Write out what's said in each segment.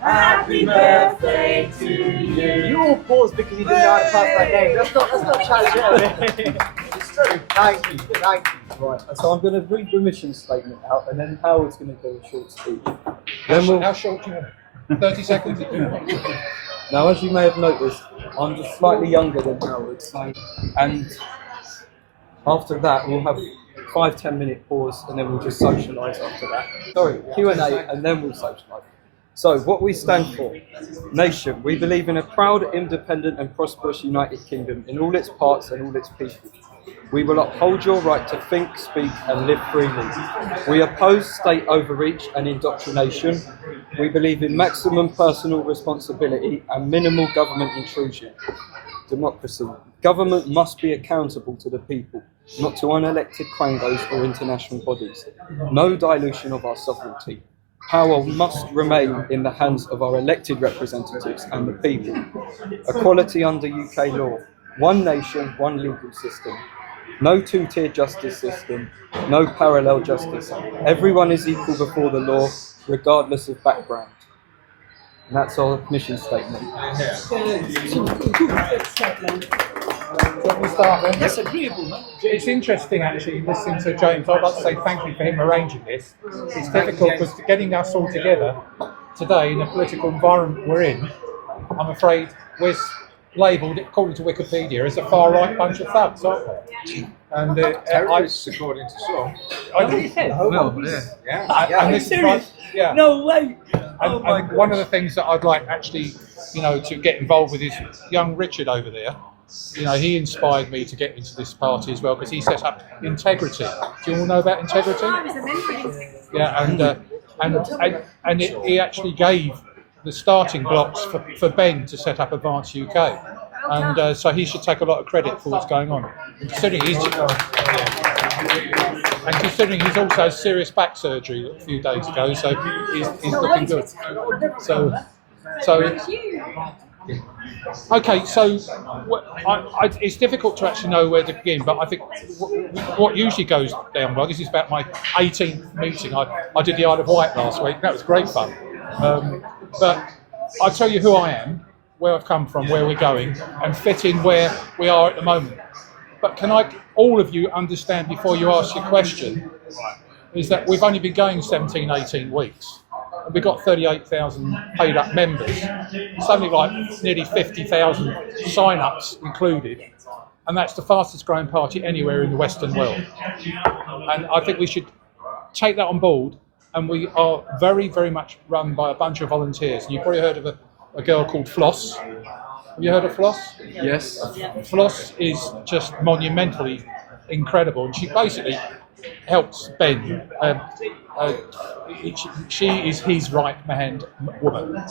Happy birthday to you. You all paused because you didn't know how to pass that name. Let's not challenge it. It's true. Thank you. Right, so I'm going to read the mission statement out, and then Howard's going to do a short speech. How short do you want it? 30 seconds? Now, as you may have noticed, I'm just slightly younger than Howard, and after that we'll have 5-10 minute pause, and then we'll just socialise after that. Sorry, Q&A, and then we'll socialise. So, what we stand for: nation. We believe in a proud, independent and prosperous United Kingdom in all its parts and all its people. We will uphold your right to think, speak and live freely. We oppose state overreach and indoctrination. We believe in maximum personal responsibility and minimal government intrusion. Democracy. Government must be accountable to the people, not to unelected quangos or international bodies. No dilution of our sovereignty. Power must remain in the hands of our elected representatives and the people. Equality under UK law. One nation, one legal system. No two-tier justice system. No parallel justice. Everyone is equal before the law, regardless of background. And that's our mission statement. Let me start then. That's agreeable, man. It's interesting actually listening to James. I'd like to say thank you for him arranging this. It's difficult because getting us all together today in the political environment we're in, I'm afraid we're labelled, according to Wikipedia, as a far-right bunch of thugs, aren't we? And terrorists, according to some. And this is right, yeah. No way. And one of the things that I'd like actually, to get involved with is young Richard over there. He inspired me to get into this party as well because he set up Integrity. Do you all know about Integrity? I was a member of Integrity. Yeah, he actually gave the starting blocks for Ben to set up Advance UK. And so he should take a lot of credit for what's going on. And considering he's also had serious back surgery a few days ago, so he's looking good. So okay, so it's difficult to actually know where to begin, but I think what usually goes down well, this is about my 18th meeting. I did the Isle of Wight last week. That was great fun. But I'll tell you who I am, where I've come from, where we're going, and fit in where we are at the moment. But can all of you understand before you ask your question, is that we've only been going 17, 18 weeks. And we've got 38,000 paid up members, something like nearly 50,000 sign-ups included. And that's the fastest growing party anywhere in the Western world. And I think we should take that on board. And we are very, very much run by a bunch of volunteers. And you've probably heard of a girl called Floss. Have you heard of Floss? Yes. Floss is just monumentally incredible. And she basically helps Ben. She is his right-hand woman.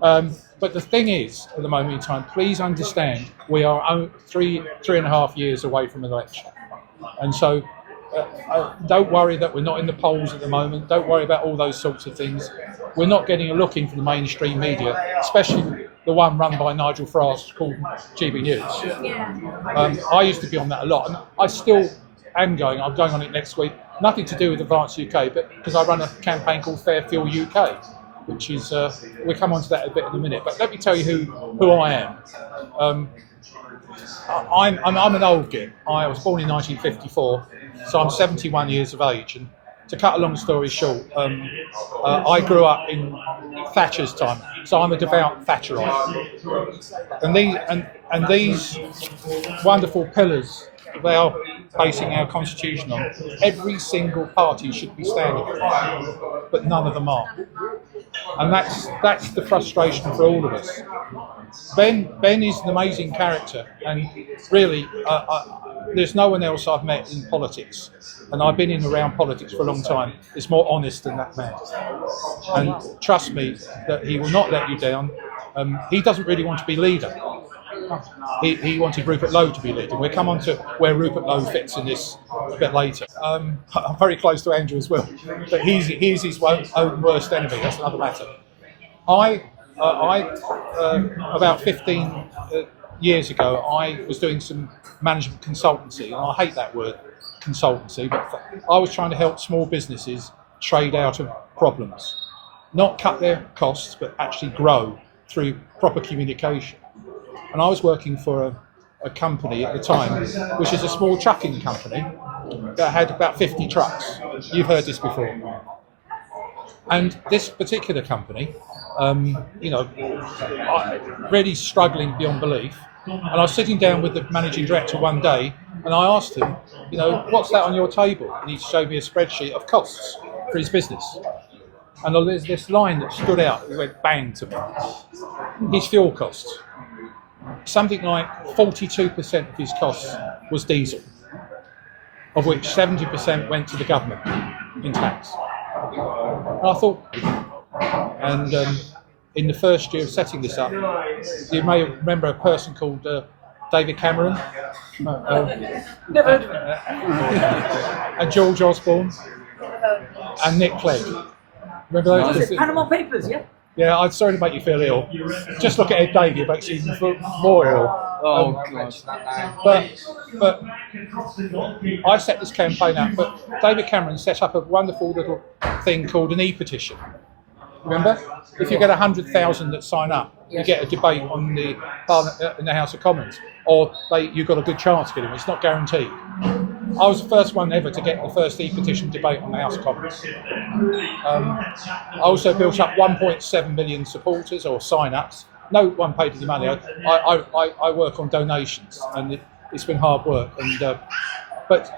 But the thing is, at the moment in time, please understand, we are 3.5 years away from an election. And so don't worry that we're not in the polls at the moment. Don't worry about all those sorts of things. We're not getting a look into the mainstream media, especially the one run by Nigel Farage called GB News. I used to be on that a lot, and I still am going. I'm going on it next week. Nothing to do with Advance UK, but because I run a campaign called Fair Fuel UK, which is we'll come on to that a bit in a minute. But let me tell you who I am. I'm an old git. I was born in 1954, so I'm 71 years of age. And to cut a long story short, I grew up in Thatcher's time, so I'm a devout Thatcherite. And these wonderful pillars they are basing our constitution on, every single party should be standing for, but none of them are. And that's the frustration for all of us. Ben is an amazing character, and really, there's no one else I've met in politics, and I've been in around politics for a long time, is more honest than that man. And trust me that he will not let you down. He doesn't really want to be leader. He wanted Rupert Lowe to be leader. We'll come on to where Rupert Lowe fits in this a bit later. I'm very close to Andrew as well, but he's his own worst enemy. That's another matter. I about 15 years ago, I was doing some management consultancy, and I hate that word, consultancy, but I was trying to help small businesses trade out of problems. not cut their costs, but actually grow through proper communication. And I was working for a company at the time, which is a small trucking company that had about 50 trucks. You've heard this before. And this particular company, really struggling beyond belief. And I was sitting down with the managing director one day, and I asked him, what's that on your table? And he showed me a spreadsheet of costs for his business. And there's this line that stood out, it went bang to me. His fuel costs. Something like 42% of his costs was diesel, of which 70% went to the government in tax. And I thought, in the first year of setting this up, you may remember a person called David Cameron, Never heard of it. and George Osborne, and Nick Clegg. Remember those? Was it Panama Papers, yeah? Yeah, I'm sorry to make you feel ill. Just look at Ed Davey, it makes you even more ill. Oh, God. But I set this campaign up, but David Cameron set up a wonderful little thing called an e-petition. Remember? If you get 100,000 that sign up, you get a debate on the Parliament in the House of Commons, or you've got a good chance of getting it. It's not guaranteed. I was the first one ever to get the first e-petition debate on the House of Commons. I also built up 1.7 million supporters or sign-ups. No one paid any money. I work on donations, and it's been hard work. But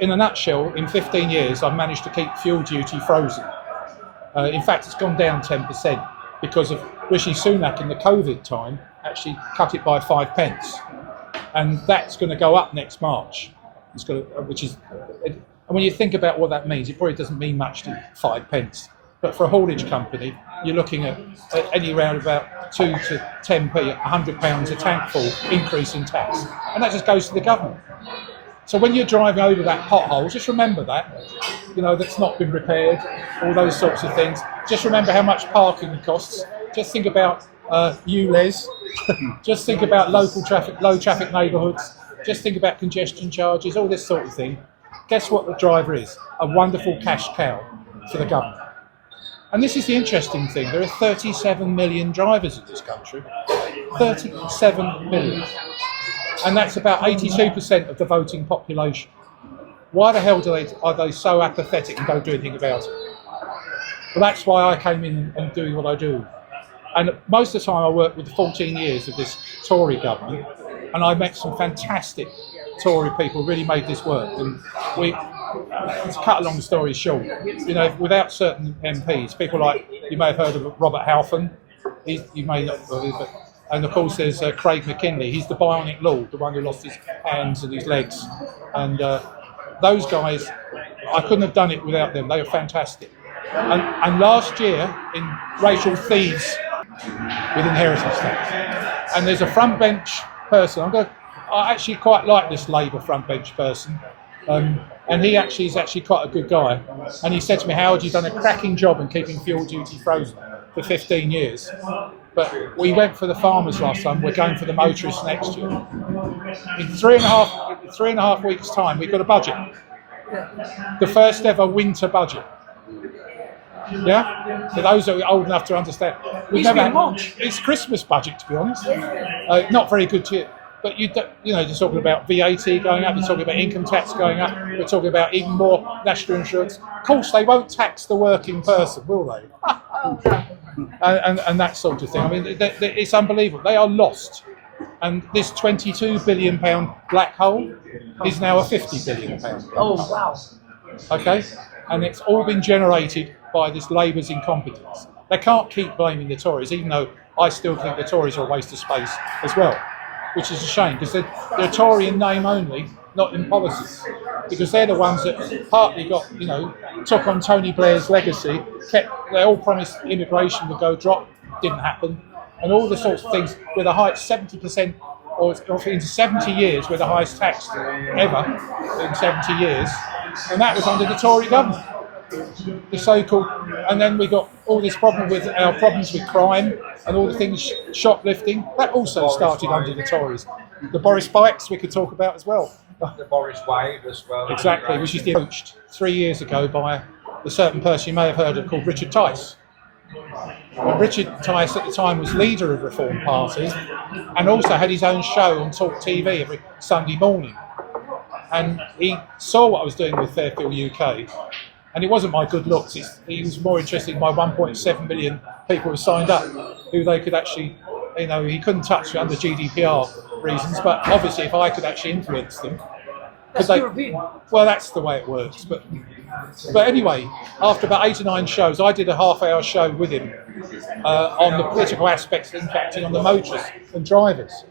in a nutshell, in 15 years, I've managed to keep fuel duty frozen. In fact, it's gone down 10% because of Rishi Sunak in the COVID time actually cut it by 5 pence, and that's going to go up next March. And when you think about what that means, it probably doesn't mean much to 5 pence. But for a haulage company, you're looking at any round about 2 to 10p, £100 a tank full increase in tax, and that just goes to the government. So when you're driving over that pothole, just remember that, that's not been repaired, all those sorts of things. Just remember how much parking costs. Just think about ULEZ. Just think about low traffic neighbourhoods. Just think about congestion charges, all this sort of thing. Guess what the driver is? A wonderful cash cow for the government. And this is the interesting thing. There are 37 million drivers in this country. 37 million. And that's about 82% of the voting population. Why the hell are they so apathetic and don't do anything about it? Well, that's why I came in and doing what I do. And most of the time I worked with 14 years of this Tory government, and I met some fantastic Tory people who really made this work. And to cut a long story short, without certain MPs, people like, you may have heard of Robert Halfon, you may not have heard of it. And of course there's Craig McKinley, he's the bionic lord, the one who lost his hands and his legs. And those guys, I couldn't have done it without them, they were fantastic. And last year, in racial thieves with inheritance tax, and there's a front bench person, I actually quite like this Labour front bench person, and he is actually quite a good guy. And he said to me, Howard, you've done a cracking job in keeping fuel duty frozen for 15 years. But we went for the farmers last time, we're going for the motorists next year. In three and a half weeks' time, we've got a budget. The first ever winter budget. Yeah? For those who are old enough to understand. It's Christmas budget, to be honest. Not very good to but you're talking about VAT going up, you're talking about income tax going up, we're talking about even more national insurance. Of course, they won't tax the working person, will they? and that sort of thing. I mean, it's unbelievable. They are lost. And this £22 billion black hole is now a £50 billion. Oh, wow. Okay? And it's all been generated by this Labour's incompetence. They can't keep blaming the Tories, even though I still think the Tories are a waste of space as well, which is a shame, because they're Tory in name only, not in policies. Because they're the ones that partly took on Tony Blair's legacy, they all promised immigration would go drop, didn't happen, and all the sorts of things with a high 70%, or into 70 years, with the highest tax ever in 70 years, and that was under the Tory government. The so-called, and then we got all this problem with our problems with crime and all the things, shoplifting, that also started under the Tories. The Boris bikes we could talk about as well. The Boris wave as well. Exactly, which is approached 3 years ago by a certain person you may have heard of called Richard Tice. And Richard Tice at the time was leader of Reform Party and also had his own show on Talk TV every Sunday morning. And he saw what I was doing with Fairfield UK, and it wasn't my good looks. He was more interested in my 1.7 million people who signed up, who they could actually, he couldn't touch it under GDPR reasons, but obviously if I could actually influence them. Well, that's the way it works. But anyway, after about 8 or 9 shows, I did a half-hour show with him on the political aspects impacting on the motorists and drivers.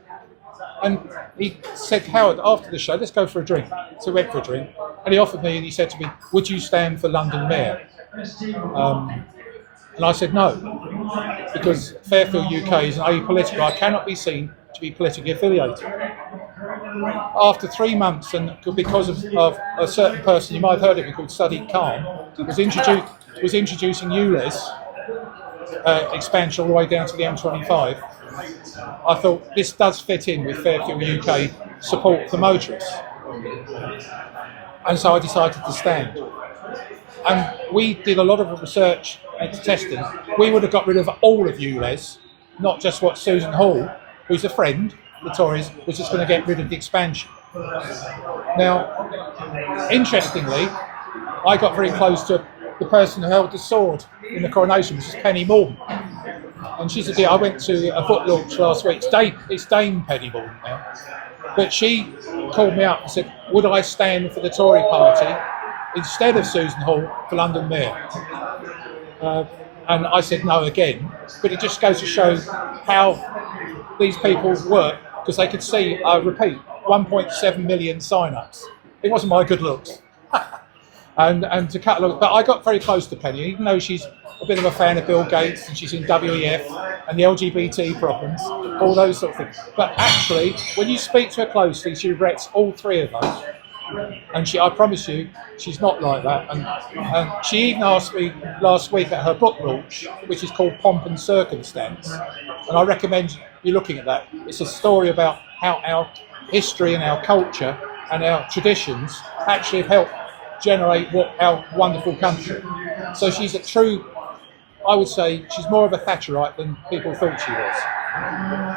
And he said, Howard, after the show, let's go for a drink. So we went for a drink. And he offered me, and he said to me, would you stand for London Mayor? And I said no, because Fairfield UK is apolitical. I cannot be seen to be politically affiliated. After 3 months, and because of a certain person, you might have heard of him, called Sadiq Khan, was introducing ULEZ expansion all the way down to the M25, I thought this does fit in with Fairfield UK support for motorists. And so I decided to stand. And we did a lot of research and testing. We would have got rid of all of ULEZ, not just what Susan Hall, who's a friend, the Tories, was just going to get rid of the expansion. Now, interestingly, I got very close to the person who held the sword in the coronation, which is Penny Morton. And she said, I went to a book launch last week. It's Dame Penny Morton now. But she called me up and said, would I stand for the Tory party instead of Susan Hall for London Mayor? And I said no again. But it just goes to show how these people work, because they could see, I repeat, 1.7 million sign-ups. It wasn't my good looks. and to cut along, but I got very close to Penny, even though she's a bit of a fan of Bill Gates and she's in WEF and the LGBT problems, all those sort of things. But actually, when you speak to her closely, she regrets all 3 of those. And I promise you, she's not like that. And she even asked me last week at her book launch, which is called Pomp and Circumstance. And I recommend you looking at that. It's a story about how our history and our culture and our traditions actually have helped generate our wonderful country. So she's a true, I would say, she's more of a Thatcherite than people thought she was.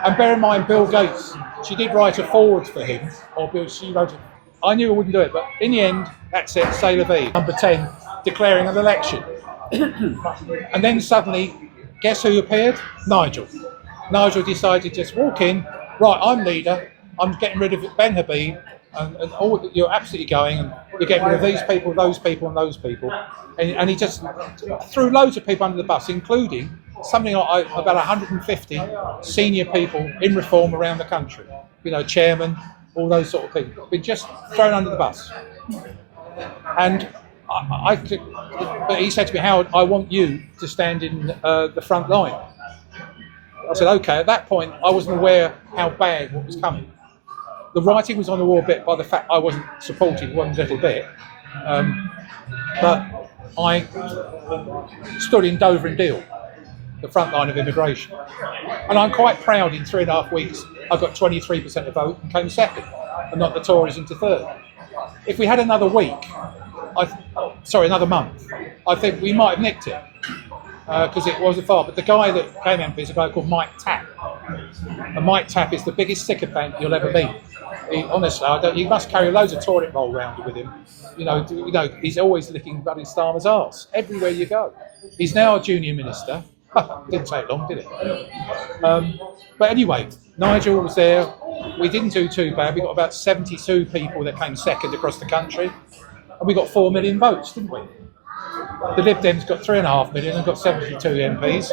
And bear in mind, Bill Gates, she did write a foreword for him, she wrote it. I knew I wouldn't do it, but in the end, that's it, c'est la vie. Number 10, declaring an election. And then suddenly, guess who appeared? Nigel. Nigel decided to just walk in, right, I'm leader, I'm getting rid of Ben Habib, and all, you're absolutely going, and you're getting rid of these people, those people, and those people. And he just threw loads of people under the bus, including something like about 150 senior people in Reform around the country. Chairman, all those sort of things. Been just thrown under the bus. And but he said to me, Howard, I want you to stand in the front line. I said, okay. At that point, I wasn't aware how bad what was coming. The writing was on the wall a bit by the fact I wasn't supported one little bit. But I stood in Dover and Deal, the front line of immigration. And I'm quite proud in 3.5 weeks, I got 23% of the vote and came second, and not the Tories into third. If we had another week, another month, I think we might have nicked it, because it wasn't far. But the guy that came MP is a guy called Mike Tapp. And Mike Tapp is the biggest sycophant you'll ever meet. Honestly, you must carry loads of toilet roll around with him. He's always licking Buddy Starmer's arse everywhere you go. He's now a junior minister. Didn't take long, did it? But anyway, Nigel was there. We didn't do too bad. We got about 72 people that came second across the country. And we got 4 million votes, didn't we? The Lib Dems got 3.5 million and got 72 MPs.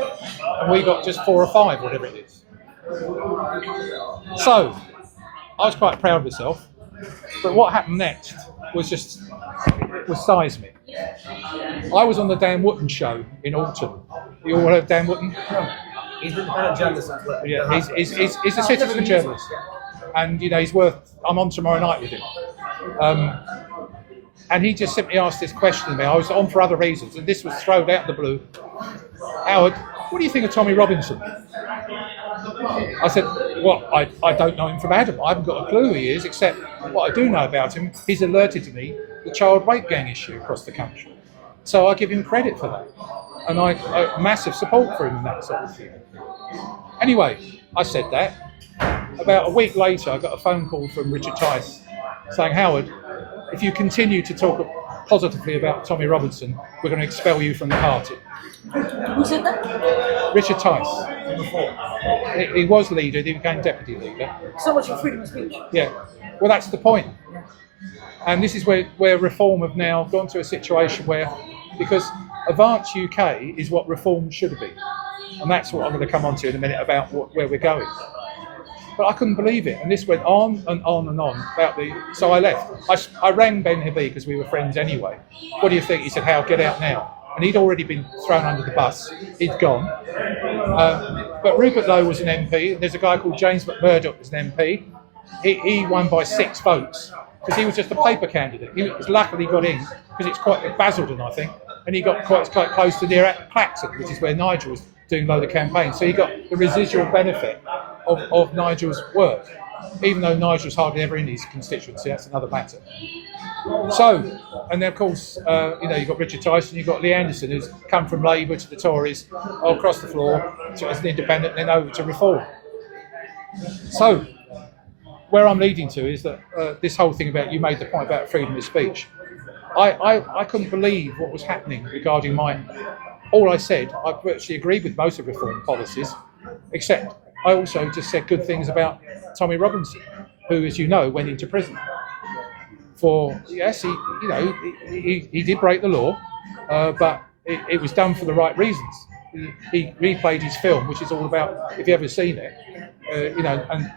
And we got just 4 or 5, whatever it is. So, I was quite proud of myself. But what happened next was seismic. I was on the Dan Wootton show in autumn. You all heard of Dan Wootton? He's an independent journalist. Yeah, he's a citizen journalist. And, he's I'm on tomorrow night with him. And he just simply asked this question to me. I was on for other reasons, and this was thrown out of the blue. Howard, what do you think of Tommy Robinson? I said, well, I don't know him from Adam. I haven't got a clue who he is, except what I do know about him, he's alerted to me the child rape gang issue across the country. So I give him credit for that. and I massive support for him and that sort of thing. Anyway, I said that. About a week later, I got a phone call from Richard Tice saying, Howard, if you continue to talk positively about Tommy Robinson, we're going to expel you from the party. Who said that? Richard Tice. He was leader, he became deputy leader. So much for freedom of speech. Yeah, well, that's the point. And this is where reform have now gone to a situation where, because Advance UK is what reform should be. And that's what I'm going to come on to in a minute about where we're going. But I couldn't believe it. And this went on and on and on about so I left. I rang Ben Habib because we were friends anyway. What do you think? He said, Hal, get out now. And he'd already been thrown under the bus. He'd gone. But Rupert Lowe was an MP. There's a guy called James McMurdoch was an MP. He won by 6 votes because he was just a paper candidate. He was luckily got in because it's quite Basildon, I think, and he got quite close to near Clacton, which is where Nigel was doing a load of campaigns. So he got the residual benefit of Nigel's work, even though Nigel's hardly ever in his constituency. That's another matter. So, and then of course, you've got Richard Tyson, you've got Lee Anderson, who's come from Labour to the Tories, across the floor as an independent, and then over to Reform. So, where I'm leading to is that this whole thing about, you made the point about freedom of speech. I couldn't believe what was happening regarding all I said, I virtually agreed with most of Reform policies, except I also just said good things about Tommy Robinson, who, as you know, went into prison. Yes, he did break the law, but it was done for the right reasons. He replayed his film, which is all about, if you've ever seen it, and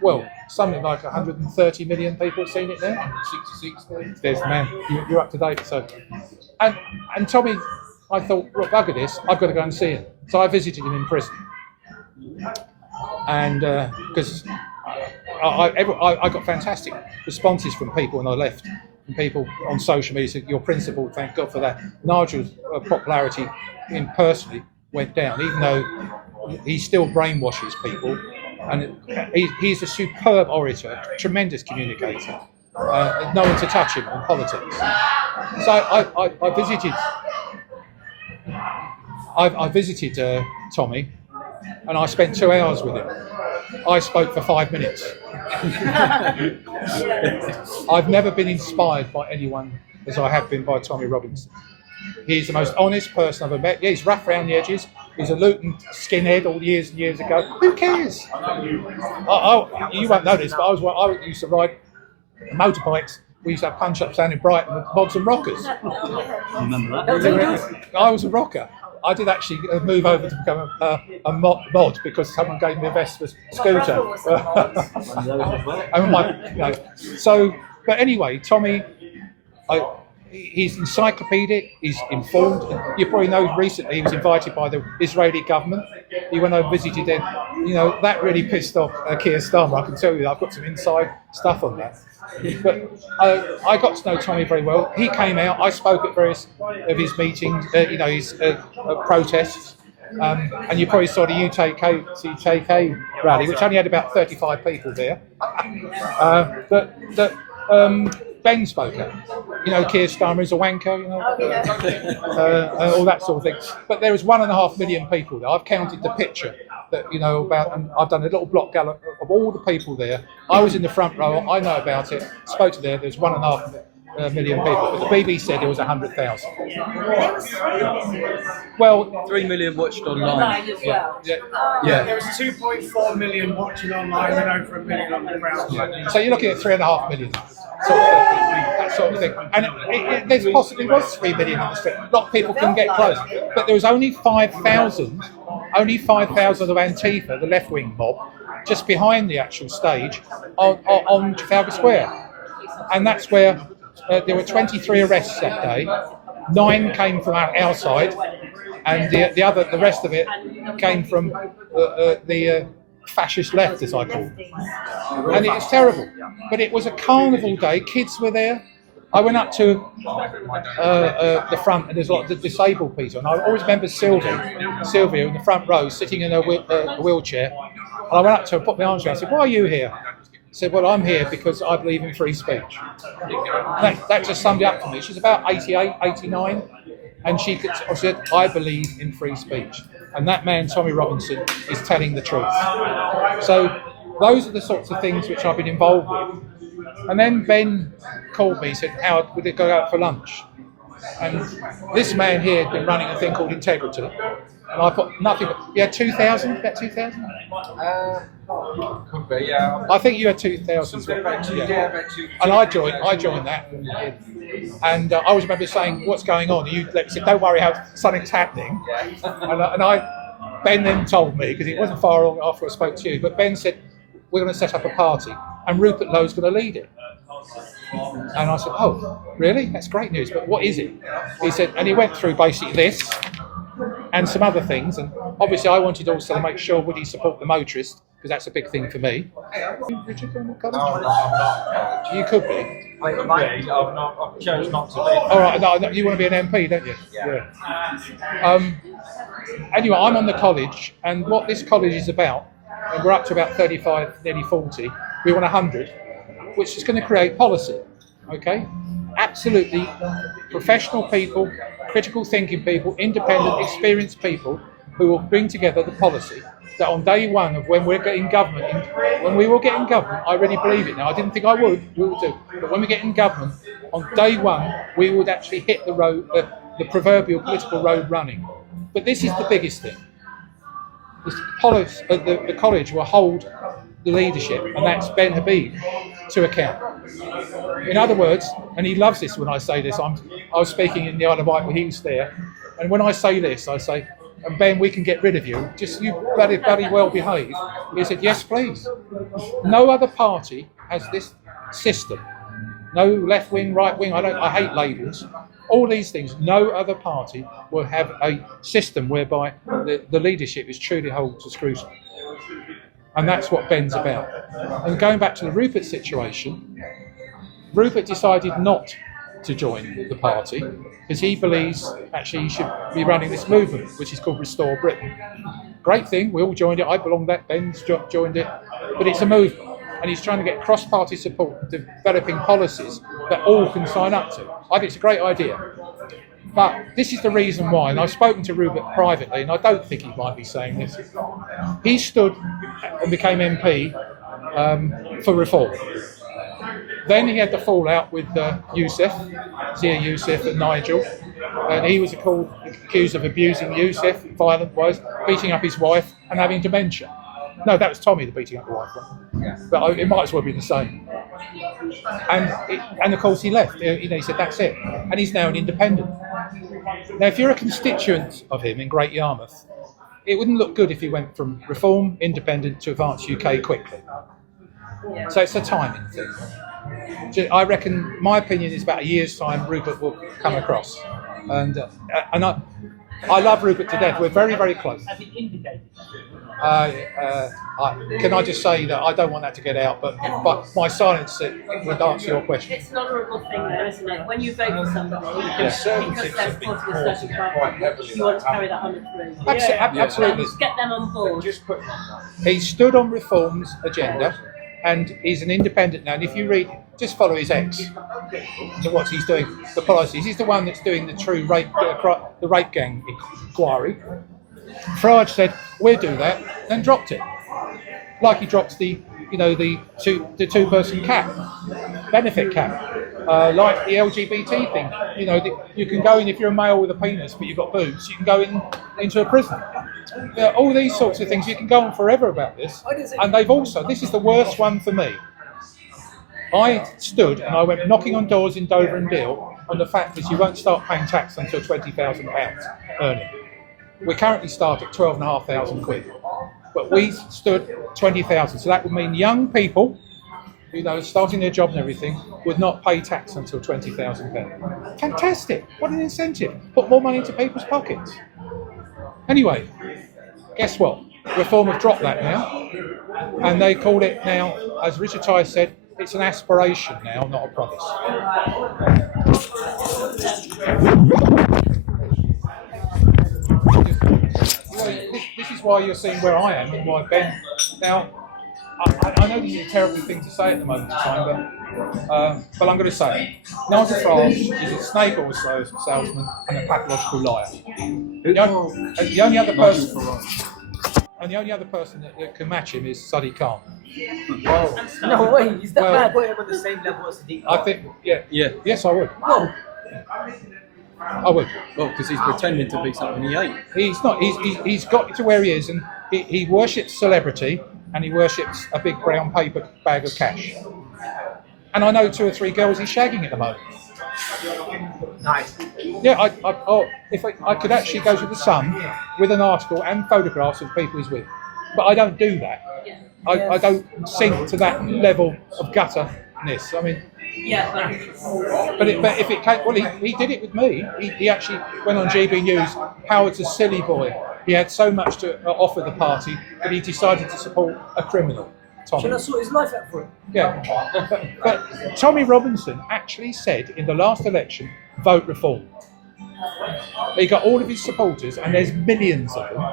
something like 130 million people have seen it now. 166. There's the man. You're up to date. So, and Tommy, I thought, well, bugger this, I've got to go and see him. So I visited him in prison, and because I got fantastic responses from people when I left. And people on social media said, "You're principled, thank God for that." Nigel's popularity personally went down, even though he still brainwashes people. And he's a superb orator, tremendous communicator. No one to touch him in politics. So I visited Tommy, and I spent 2 hours with him. I spoke for 5 minutes. I've never been inspired by anyone as I have been by Tommy Robinson. He's the most honest person I've ever met. Yeah, he's rough around the edges. He's a Luton skinhead all years and years ago. Who cares? You won't know this, but I used to ride motorbikes. We used to have punch-ups down in Brighton with mods and rockers. Remember that? I was a rocker. I did actually move over to become a mod because someone gave me a Vespa scooter. But anyway, Tommy, he's encyclopedic, he's informed. You probably know recently he was invited by the Israeli government. He went over and visited them. That really pissed off Keir Starmer. I can tell you that. I've got some inside stuff on that. But I got to know Tommy very well. He came out, I spoke at various of his meetings, his protests. And you probably saw the UKK rally, which only had about 35 people there. Ben spoke out. Keir Starmer is a wanker, all that sort of thing. But there was 1.5 million people there. I've counted the picture that, about, and I've done a little block gallop of all the people there. I was in the front row, I know about it, spoke to there, there's 1.5 million people. But the BBC said it was 100,000. Well, 3 million watched online. Yeah. There was 2.4 million watching online and over 1 million on the ground. Yeah. So you're looking at 3.5 million. That sort of thing. And there possibly was 3 million on the street. A lot of people couldn't get close. But there was only 5,000 of Antifa, the left-wing mob, just behind the actual stage on Trafalgar Square. And that's where there were 23 arrests that day. 9 came from our side, and the rest of it came from the fascist left, as I call it. And it was terrible. But it was a carnival day. Kids were there. I went up to the front, and there's a lot of disabled people. And I always remember Sylvia in the front row, sitting in a wheelchair. And I went up to her, put my arms around her, I said, "Why are you here?" I said, "Well, I'm here because I believe in free speech." That just summed it up for me. She's about 88, 89. And she said, I believe in free speech. And that man, Tommy Robinson, is telling the truth. So those are the sorts of things which I've been involved with. And then Ben called me, said, Howard, we did go out for lunch. And this man here had been running a thing called Integrity. And I put nothing but, you had 2,000? About 2,000? Could be, yeah. I think you had 2,000 as well. About two, yeah, about two. And I joined that. And I always remember saying, what's going on? And you said, don't worry, something's happening. Ben then told me, because it wasn't far long after I spoke to you, but Ben said, we're going to set up a party and Rupert Lowe's going to lead it. And I said, oh, really? That's great news, but what is it? He said, and he went through basically this and some other things. And obviously I wanted also to make sure, would he support the motorist? Because that's a big thing for me. Richard, No, I'm not. you could be. I could be. I've chose not to be. All right, no, you want to be an MP, don't you? Yeah. Anyway, I'm on the college, and what this college is about, and we're up to about 35, nearly 40, we want 100, which is going to create policy, okay? Absolutely professional people, critical thinking people, independent, experienced people who will bring together the policy that on day one of when we're getting government, when we will get in government, I really believe it now, I didn't think I would, we will do, but when we get in government, on day one, we would actually hit the road, the proverbial political road running. But this is the biggest thing. The college will hold the leadership, and that's Ben Habib to account. In other words, and he loves this when I say this, I was speaking in the Isle of Wight when he was there, and when I say this, I say, and Ben, we can get rid of you, just you bloody well behaved. He said, yes, please. No other party has this system. No left wing, right wing, I hate labels. All these things, no other party will have a system whereby the leadership is truly held to scrutiny. And that's what Ben's about. And going back to the Rupert situation, Rupert decided not to join the party because he believes actually he should be running this movement, which is called Restore Britain. Great thing, we all joined it, I belong that, Ben's joined it, but it's a movement. And he's trying to get cross-party support, developing policies that all can sign up to. I think it's a great idea. But this is the reason why, and I've spoken to Rupert privately, and I don't think he might be saying this. He stood and became MP for reform. Then he had the fallout with Youssef, Zia Youssef and Nigel, and he was accused of abusing Youssef, violent-wise, beating up his wife and having dementia. No, that was Tommy, the beating up the wife one. But it might as well be the same. And of course he left. He said, that's it. And he's now an independent. Now, if you're a constituent of him in Great Yarmouth, it wouldn't look good if he went from Reform, Independent to Advance UK quickly. So it's a timing thing. I reckon, my opinion is about a year's time, Rupert will come across. And I love Rupert to death. We're very, very close. Has it indicated? Can I just say that I don't want that to get out, but my silence would answer your question. It's an honourable thing though, isn't it? When you vote for somebody, because Conservatives they're have been supporting a certain quite party, heavily you want to on carry that on through. Absolutely. Just get them on board. Just put them on He stood on Reform's agenda, and he's an independent now. And if you read, just follow his ex, to what he's doing, the policies. He's the one that's doing the true rape, the rape gang inquiry. Farage said, we'll do that, then dropped it. Like he dropped the two-person cap, benefit cap. Like the LGBT thing. You can go in if you're a male with a penis, but you've got boobs, you can go into a prison. All these sorts of things, you can go on forever about this. And they've also, this is the worst one for me. I stood and I went knocking on doors in Dover and Deal on the fact that you won't start paying tax until £20,000 earning. We currently start at £12,500, but we stood 20,000. So that would mean young people, starting their job and everything, would not pay tax until £20,000. Fantastic! What an incentive! Put more money into people's pockets. Anyway, guess what? Reform have dropped that now, and they call it now, as Richard Tice said, it's an aspiration now, not a promise. This is why you're seeing where I am and why Ben. Now, I know this is a terrible thing to say at the moment in time, but I'm going to say it. Nigel Farage is a snake oil salesman and a pathological liar. The only other person, that can match him is Sadiq Khan. No way, he's that Well, bad. Put him on the same level as Sadiq. I think, yeah. Yes, I would. Whoa. I would. Well, because he's pretending to be something he ain't. He's not. He's got to where he is, and he worships celebrity, and he worships a big brown paper bag of cash. And I know 2 or 3 girls he's shagging at the moment. Nice. Yeah, if I could actually go to the Sun with an article and photographs of people he's with, but I don't do that. I don't sink to that level of gutterness. I mean, but if it came, well, he did it with me. He actually went on GB News. Howard's a silly boy. He had so much to offer the party that he decided to support a criminal. Tommy. Should I sort his life out for him? Yeah, but Tommy Robinson actually said in the last election, vote reform. He got all of his supporters, and there's millions of them,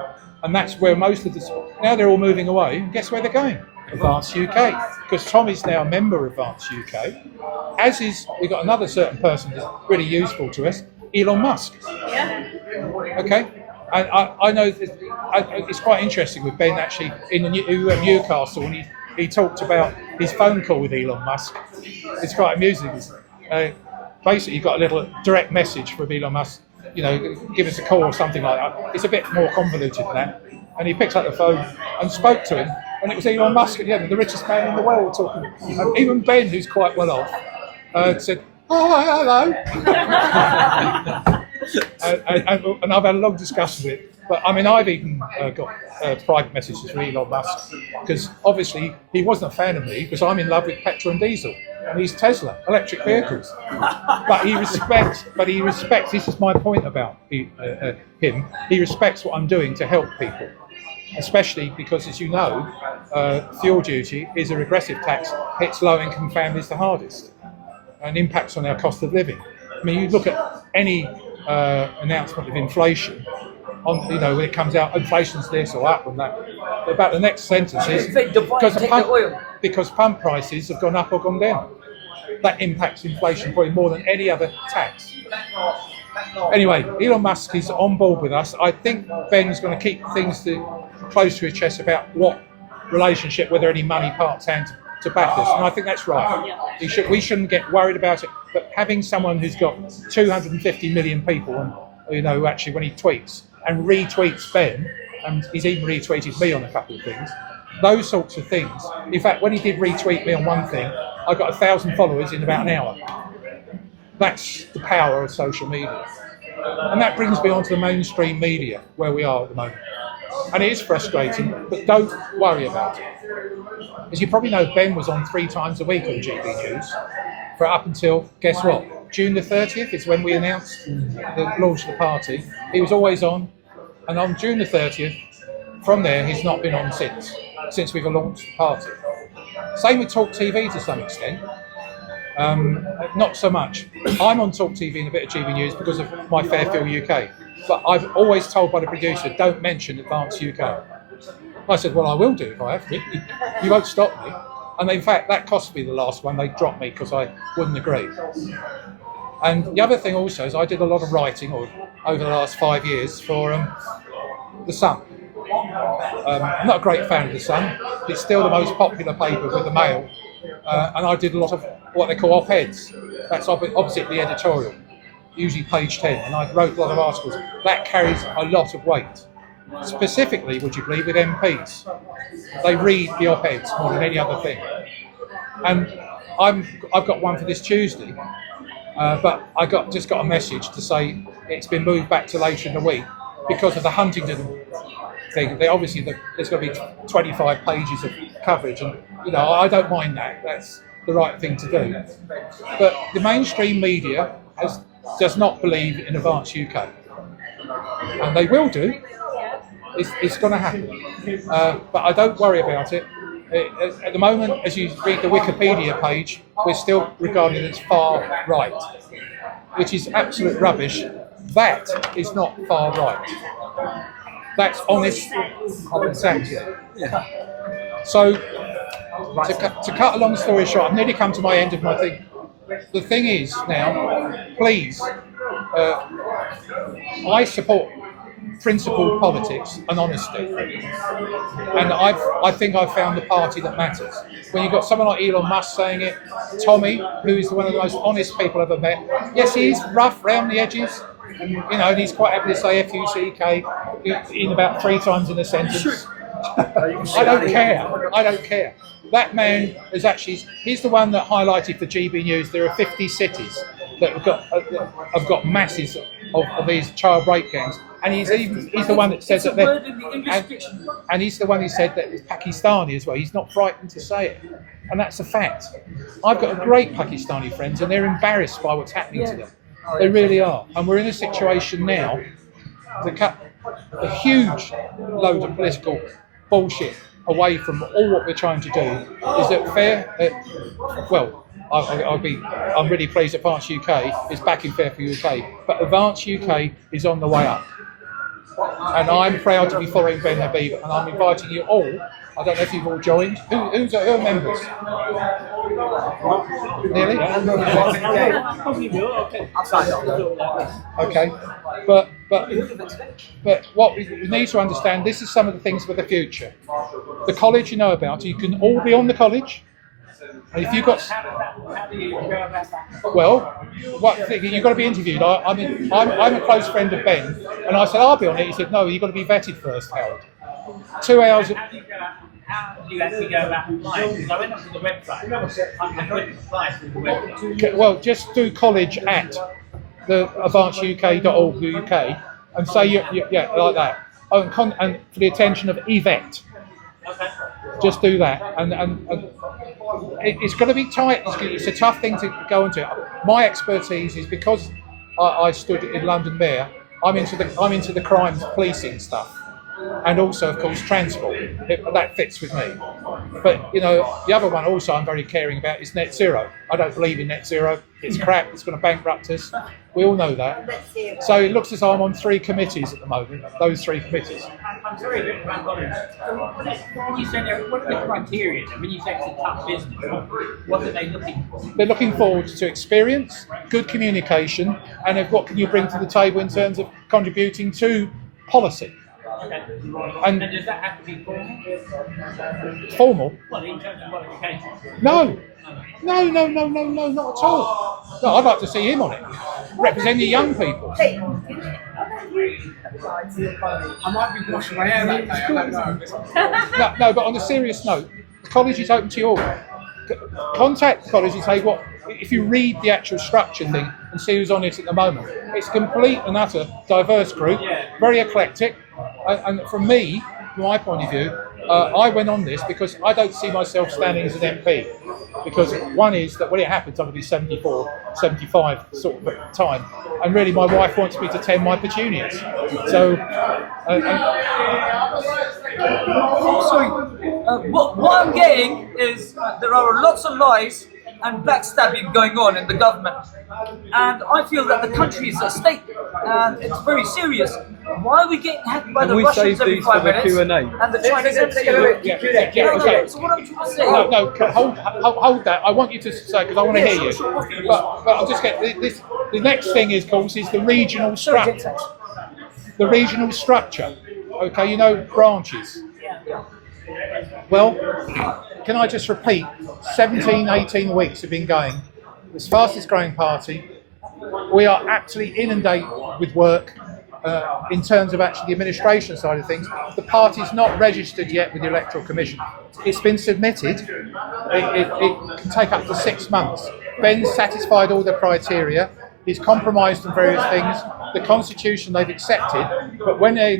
and that's where most of the now they're all moving away. And guess where they're going? Advance UK, because Tommy's now a member of Advance UK. As is, we've got another certain person that's really useful to us, Elon Musk. Yeah. Okay. And I know that it's quite interesting with Ben actually in Newcastle, and he talked about his phone call with Elon Musk. It's quite amusing. Basically, he got a little direct message from Elon Musk, give us a call or something like that. It's a bit more convoluted than that. And he picked up the phone and spoke to him, and it was Elon Musk at the end, the richest man in the world, talking. And even Ben, who's quite well off, said, "Oh, hello." and I've had a long discussion with it. But I mean, I've even got private messages from Elon Musk, because obviously he wasn't a fan of me because I'm in love with petrol and diesel, and he's Tesla, electric vehicles. But he respects. This is my point about him. He respects what I'm doing to help people, especially because, as you know, fuel duty is a regressive tax, hits low-income families the hardest, and impacts on our cost of living. I mean, you look at any announcement of inflation, when it comes out, inflation's this or that and that. About the next sentence is because pump prices have gone up or gone down. That impacts inflation probably more than any other tax. Anyway, Elon Musk is on board with us. I think Ben's going to keep things close to his chest about what relationship, whether any money part-time to back us, and I think that's right. We shouldn't get worried about it. But having someone who's got 250 million people, actually when he tweets and retweets Ben, and he's even retweeted me on a couple of things, those sorts of things. In fact, when he did retweet me on one thing, I got 1,000 followers in about an hour. That's the power of social media. And that brings me on to the mainstream media, where we are at the moment. And it is frustrating, but don't worry about it. As you probably know, Ben was on 3 times a week on GB News for up until, guess what? June the 30th is when we announced the launch of the party. He was always on, and on June the 30th, from there, he's not been on since we've launched the party. Same with Talk TV to some extent. Not so much. I'm on Talk TV and a bit of GB News because of my Fairfield UK. But I've always told by the producer, don't mention Advance UK. I said, well, I will do if I have to. You won't stop me. And in fact, that cost me the last one. They dropped me because I wouldn't agree. And the other thing also is I did a lot of writing over the last 5 years for The Sun. I'm not a great fan of The Sun. It's still the most popular paper with the Mail. And I did a lot of what they call op-eds. That's opposite the editorial, usually page 10. And I wrote a lot of articles. That carries a lot of weight. Specifically, would you believe, with MPs. They read the op-eds more than any other thing. And I've got one for this Tuesday, but I just got a message to say it's been moved back to later in the week because of the Huntington thing. There's going to be 25 pages of coverage, and I don't mind that. That's the right thing to do. But the mainstream media does not believe in Advance UK, and they will do. It's going to happen, but I don't worry about it. At the moment, as you read the Wikipedia page, we're still regarded as far right, which is absolute rubbish. That is not far right. That's honest common sense. So To cut a long story short, I've nearly come to my end of my thing. The thing is now, please, I support principled politics and honesty, and I think I've found the party that matters. When you've got someone like Elon Musk saying it, Tommy, who is one of the most honest people I've ever met. Yes, he's rough round the edges, and and he's quite happy to say F-U-C-K in about 3 times in a sentence. I don't care. That man is he's the one that highlighted for GB News there are 50 cities that have got masses of these child rape gangs, and he's the one that says that and he's the one who said that it's Pakistani as well. He's not frightened to say it, and that's a fact. I've got great Pakistani friends, and they're embarrassed by what's happening to them. They really are, and we're in a situation now to cut a huge load of political bullshit away from all what we're trying to do. Is that fair? I'm really pleased Advance UK is backing Fair for UK, but Advance UK is on the way up. And I'm proud to be following Ben Habib, and I'm inviting you all. I don't know if you've all joined. Who are members? Nearly? Okay. But what we need to understand, this is some of the things for the future. The college you know about, you can all be on the college. And if you've got, you've got to be interviewed. I'm a close friend of Ben, and I said I'll be on it. He said no, you've got to be vetted first, Howard. 2 hours. How do you actually go about applying? Because I went onto the website. I couldn't apply through the website. Well, just do college at the advanceuk.org.uk and say like that. And for the attention of Yvette. Okay. Just do that, and it's going to be tight. It's a tough thing to go into. My expertise is because I stood in London Mayor. I'm into the crimes policing stuff, and also, of course, transport. That fits with me. But the other one also I'm very caring about is net zero. I don't believe in net zero. It's crap. It's going to bankrupt us. We all know that. So it looks as though I'm on 3 committees at the moment. Those 3 committees. I'm sorry, when you say what are the criteria? When you say it's a tough business, what are they looking for? They're looking forward to experience, good communication, and what can you bring to the table in terms of contributing to policy. Okay. And does that have to be formal? Formal? Well, in terms of qualifications. No, not at all. No, I'd like to see him on it, representing young people. I might be washing my hair that day, I don't know. No, but on a serious note, the college is open to you all. Contact the college and say, if you read the actual structure thing and see who's on it at the moment, it's a complete and utter diverse group, very eclectic. And from my point of view, I went on this because I don't see myself standing as an MP. Because one is that when it happens, I'm going to be 74, 75 sort of time. And really, my wife wants me to tend my petunias. So, what I'm getting is there are lots of lies and backstabbing going on in the government. And I feel that the country is at stake, and it's very serious. Why are we getting hacked by the Russians every 5 minutes and the Chinese okay. So what I'm trying to say... Hold that. I want you to say, because I want to hear you. But I'll just get this. The next thing is, of course, is the regional structure. The regional structure. Okay, branches. Well, can I just repeat, 17, 18 weeks have been going. It's the fastest growing party. We are absolutely inundated with work in terms of actually the administration side of things. The party's not registered yet with the Electoral Commission. It's been submitted. It can take up to 6 months. Ben's satisfied all the criteria. He's compromised on various things. The constitution they've accepted, but when they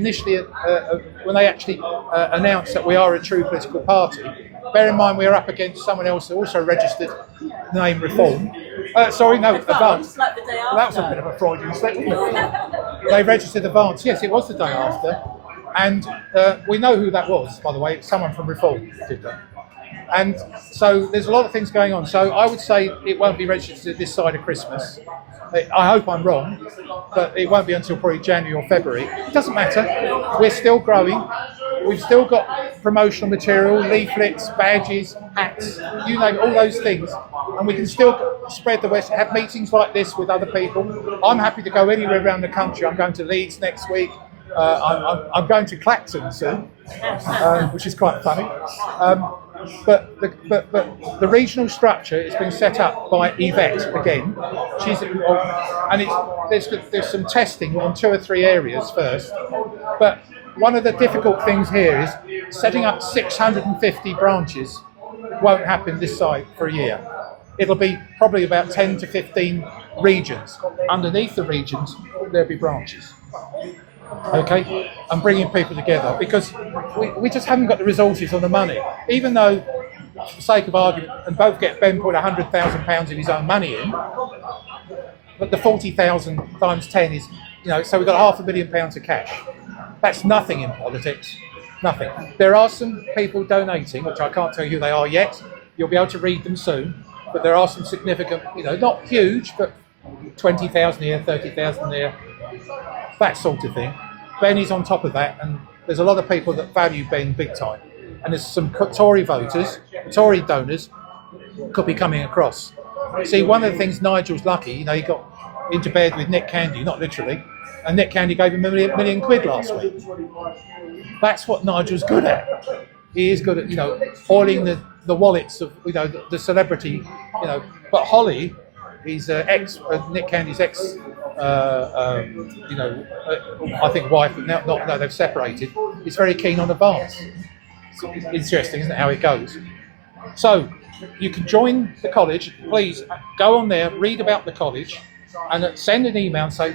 actually announced that we are a true political party, bear in mind we are up against someone else who also registered name Reform. Advance. Like the day after. That was a bit of a Freudian slip, wasn't it? They registered Advance. Yes, it was the day after, and we know who that was, by the way. It's someone from Reform who did that. And so there's a lot of things going on. So I would say it won't be registered this side of Christmas. I hope I'm wrong, but it won't be until probably January or February. It doesn't matter. We're still growing. We've still got promotional material, leaflets, badges, hats, you name it, all those things. And we can still spread the West, have meetings like this with other people. I'm happy to go anywhere around the country. I'm going to Leeds next week. I'm going to Clacton soon, which is quite funny. But the regional structure is being set up by Yvette again. There's some testing on 2 or 3 areas first. But one of the difficult things here is setting up 650 branches won't happen this side for a year. It'll be probably about 10 to 15 regions. Underneath the regions, there'll be branches. Okay, and bringing people together, because we just haven't got the resources or the money. Even though, for the sake of argument, and both Ben put £100,000 of his own money in, but the 40,000 times 10 is, so we've got £500,000 of cash. That's nothing in politics, nothing. There are some people donating, which I can't tell you who they are yet. You'll be able to read them soon, but there are some significant, not huge, but 20,000 here, 30,000 there. That sort of thing. Ben is on top of that, and there's a lot of people that value Ben big time. And there's some Tory voters, Tory donors, could be coming across. See, one of the things Nigel's lucky, he got into bed with Nick Candy, not literally, and Nick Candy gave him £1 million last week. That's what Nigel's good at. He is good at, oiling the wallets of, the celebrity, But Holly, he's Nick Candy's ex. I think wife, but now they've separated. Is very keen on advance. It's interesting, isn't it, how it goes? So you can join the college. Please go on there, read about the college, and send an email and say,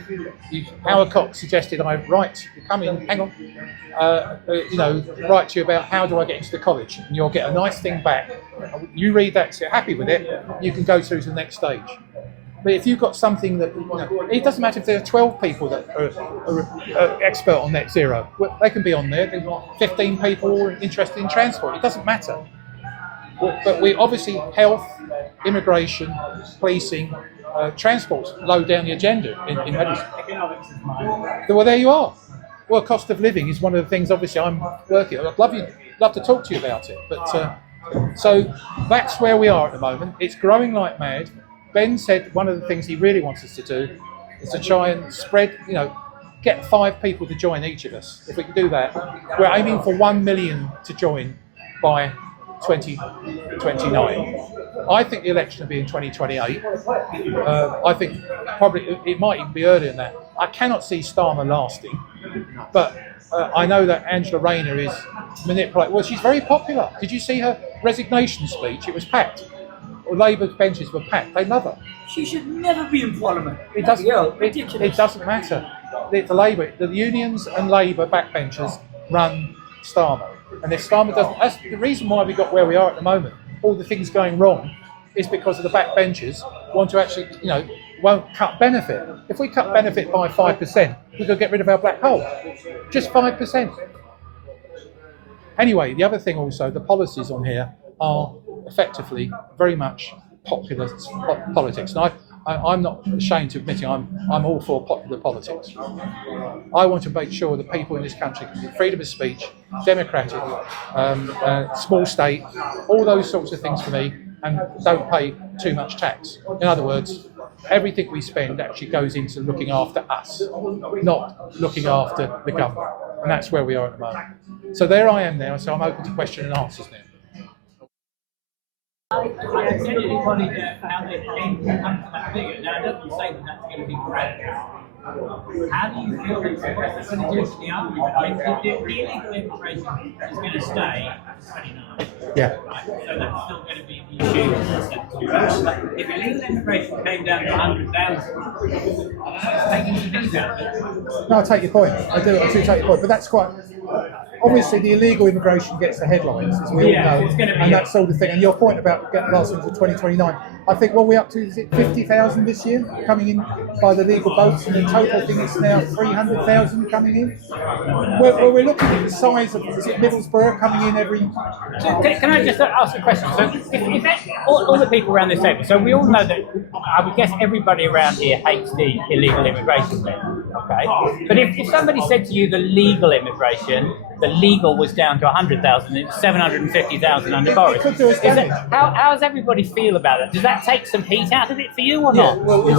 Howard Cox suggested I write. You come in, hang on, write to you about how do I get into the college, and you'll get a nice thing back. You read that, so you're happy with it, you can go through to the next stage. But if you've got something that, it doesn't matter if there are 12 people that are expert on net zero. They can be on there. There's 15 people interested in transport. It doesn't matter. But we obviously, health, immigration, policing, transport's low down the agenda in medicine. Well, there you are. Well, cost of living is one of the things, obviously, I'm working on. I'd love to talk to you about it. But so that's where we are at the moment. It's growing like mad. Ben said one of the things he really wants us to do is to try and spread, get 5 people to join each of us. If we can do that, we're aiming for 1 million to join by 2029. I think the election will be in 2028. I think probably it might even be earlier than that. I cannot see Starmer lasting, but I know that Angela Rayner is manipulating. Well, she's very popular. Did you see her resignation speech? It was packed. Labour's benches were packed. They love her. She should never be in Parliament. It doesn't matter. The unions and Labour backbenchers run Starmer. And if Starmer doesn't, that's the reason why we got where we are at the moment. All the things going wrong is because of the backbenchers want to actually, won't cut benefit. If we cut benefit by 5%, we could get rid of our black hole. Just 5%. Anyway, the other thing also, the policies on here are effectively very much populist politics. And I'm not ashamed to admit I'm all for popular politics. I want to make sure that people in this country can get freedom of speech, democratic, small state, all those sorts of things for me, and don't pay too much tax. In other words, everything we spend actually goes into looking after us, not looking after the government. And that's where we are at the moment. So there I am now, so I'm open to question and answers now. I said to anybody how they came to come to that figure. Now, it doesn't say that that's going to be correct. How do you feel that it's going to do to the argument? I mean, the illegal immigration is going to stay at 29. Yeah. Right? So that's still going to be the issue. If illegal immigration came down to 100,000, it's taking the things out of it. No, I take your point. I do take your point. But that's quite... Obviously, the illegal immigration gets the headlines, as we all know, and that sort of thing. And your point about getting last ones to 2029, I think what we're up to, is it 50,000 this year coming in by the legal boats, and the total thing is now 300,000 coming in. We're looking at the size of, is it Middlesbrough coming in every... Can I just ask a question? So, if all the people around this table, so we all know that, I would guess everybody around here hates the illegal immigration thing, okay? But if somebody said to you the legal immigration, the legal was down to 100,000, it's 750,000 under Boris. How does everybody feel about it? Does that take some heat out of it for you or not? Well, you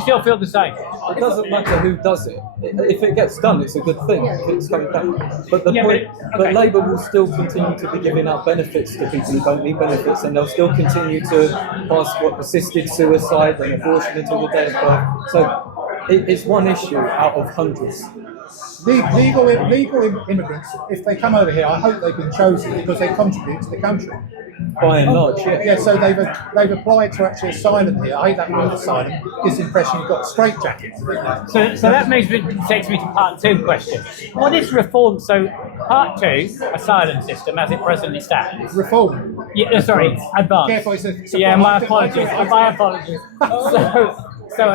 still feel the same. it doesn't matter who does it. If it gets done, it's a good thing. If it's coming down. But but Labour will still continue to be giving out benefits to people who don't need benefits, and they'll still continue to pass assisted suicide and abortion until the day of birth. So it's one issue out of hundreds. Legal immigrants, if they come over here, I hope they've been chosen because they contribute to the country. By and large, yeah. Yeah, so they've applied to actually asylum here. I hate that word asylum. Gives the impression you've got straitjackets. So that takes me to part 2 question. What is reform? So part 2, asylum system as it presently stands. Reform. Yeah, sorry, advance. Careful, it's Yeah, my apologies. My apologies. So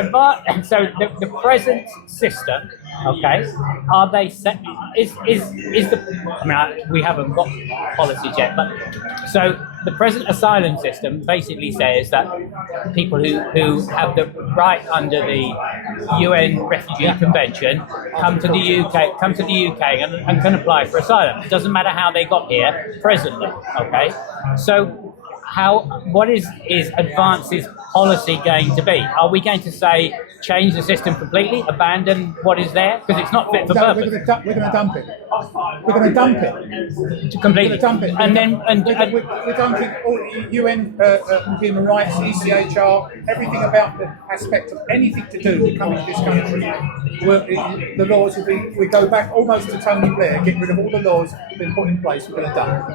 the present system, okay, are they set? Is the? I mean, we haven't got policies yet, but so the present asylum system basically says that people who have the right under the UN Refugee Convention come to the UK and can apply for asylum. It doesn't matter how they got here presently, okay? So what is Advance's policy going to be? Are we going to say change the system completely, abandon what is there because it's not fit for purpose? We're going to dump it. We're going to dump it Completely. We're going to dump it. And then we're dumping all UN human rights, ECHR, everything about the aspect of anything to do with coming to this country. The laws will be. We go back almost to Tony Blair, get rid of all the laws that have been put in place. We're going to dump.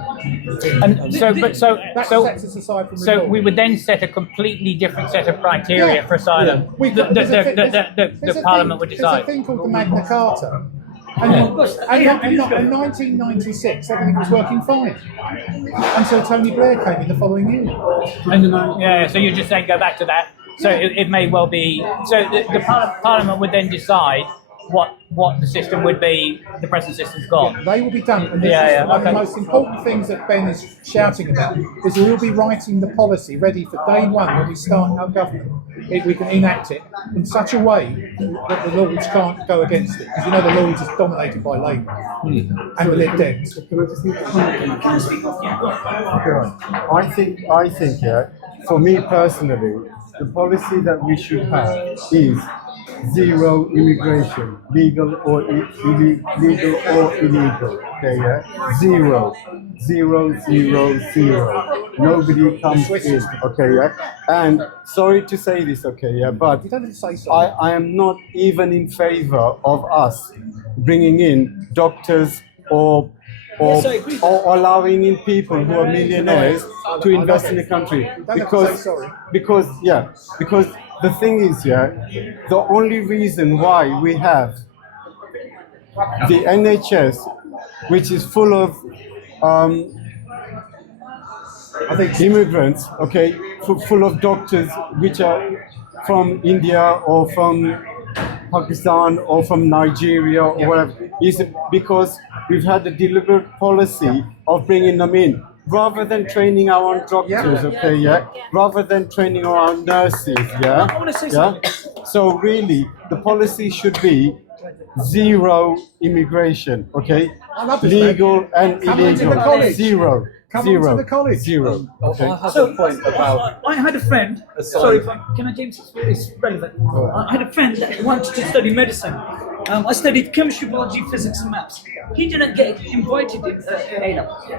And That sets us aside from so reform. we would then set a completely different set of criteria for asylum. The Parliament would decide. There's a thing called the Magna Carta. And in 1996, everything was working fine. Until Tony Blair came in the following year. So you're just saying go back to that. So it may well be. So the Parliament would then decide what the system would be. The present system's gone. They will be done. And this is one of the most important things that Ben is shouting about is we'll be writing the policy ready for day one when we start our government. If we can enact it in such a way that the Lords can't go against it. Because you know the Lords is dominated by Labour and the Lib Dems. I think, yeah, for me personally, the policy that we should have is zero immigration, legal or illegal. Okay, yeah, zero. Nobody comes in. Okay, yeah. And sorry to say this, okay, yeah, but You don't have to say sorry. I am not even in favor of us bringing in doctors or allowing in people who are millionaires to invest in the country because the thing is, yeah, the only reason why we have the NHS, which is full of immigrants, okay, full of doctors which are from India or from Pakistan or from Nigeria or whatever, is because we've had a deliberate policy of bringing them in. Rather than training our own doctors, okay, yeah? Rather than training our own nurses, yeah? I want to say Yeah? So really, the policy should be zero immigration, okay? I love this, Legal and Come into the illegal. college. Zero. Come Zero. onto the college. Zero. Okay. I have a point about I had a friend. Sorry, can I, James? It's relevant. I had a friend that wanted to study medicine. I studied chemistry, biology, physics, and maths. He didn't get invited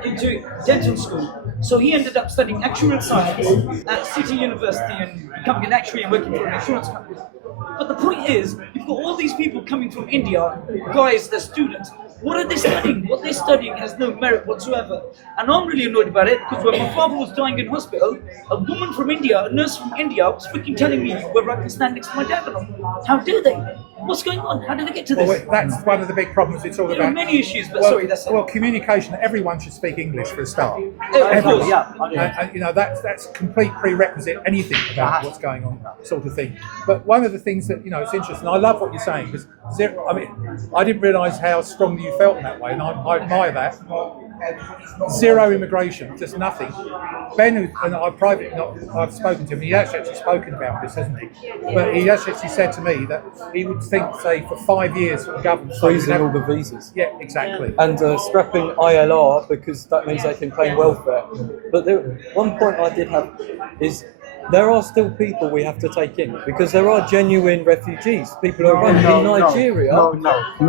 into dental school, so he ended up studying actuarial science at City University and becoming an actuary and working for an insurance company. But the point is, you've got all these people coming from India, guys, they're students. What are they studying? What they're studying has no merit whatsoever. And I'm really annoyed about it because when my father was dying in hospital, a woman from India, a nurse from India, was freaking telling me whether I can stand next to my dad or not. How dare they? What's going on? How did it get to this? Well, that's one of the big problems we talk There are about. many issues, but Well, sorry, that's it. well, communication. Everyone should speak English for a start. Of course, yeah. And, you know, that's complete prerequisite. Anything about what's going on, sort of thing. But one of the things that, you know, it's interesting. I love what you're saying because I mean, I didn't realise how strongly you felt in that way, and I admire that. Zero immigration, just nothing. Ben, and I've spoken to him. He has actually spoken about this, hasn't he? But he has actually said to me that he would think, say, for 5 years, the government Freezing all the visas. Yeah, exactly. And scrapping ILR because that means they can claim welfare. But one point I did have is there are still people we have to take in because there are genuine refugees. People are running in Nigeria. No.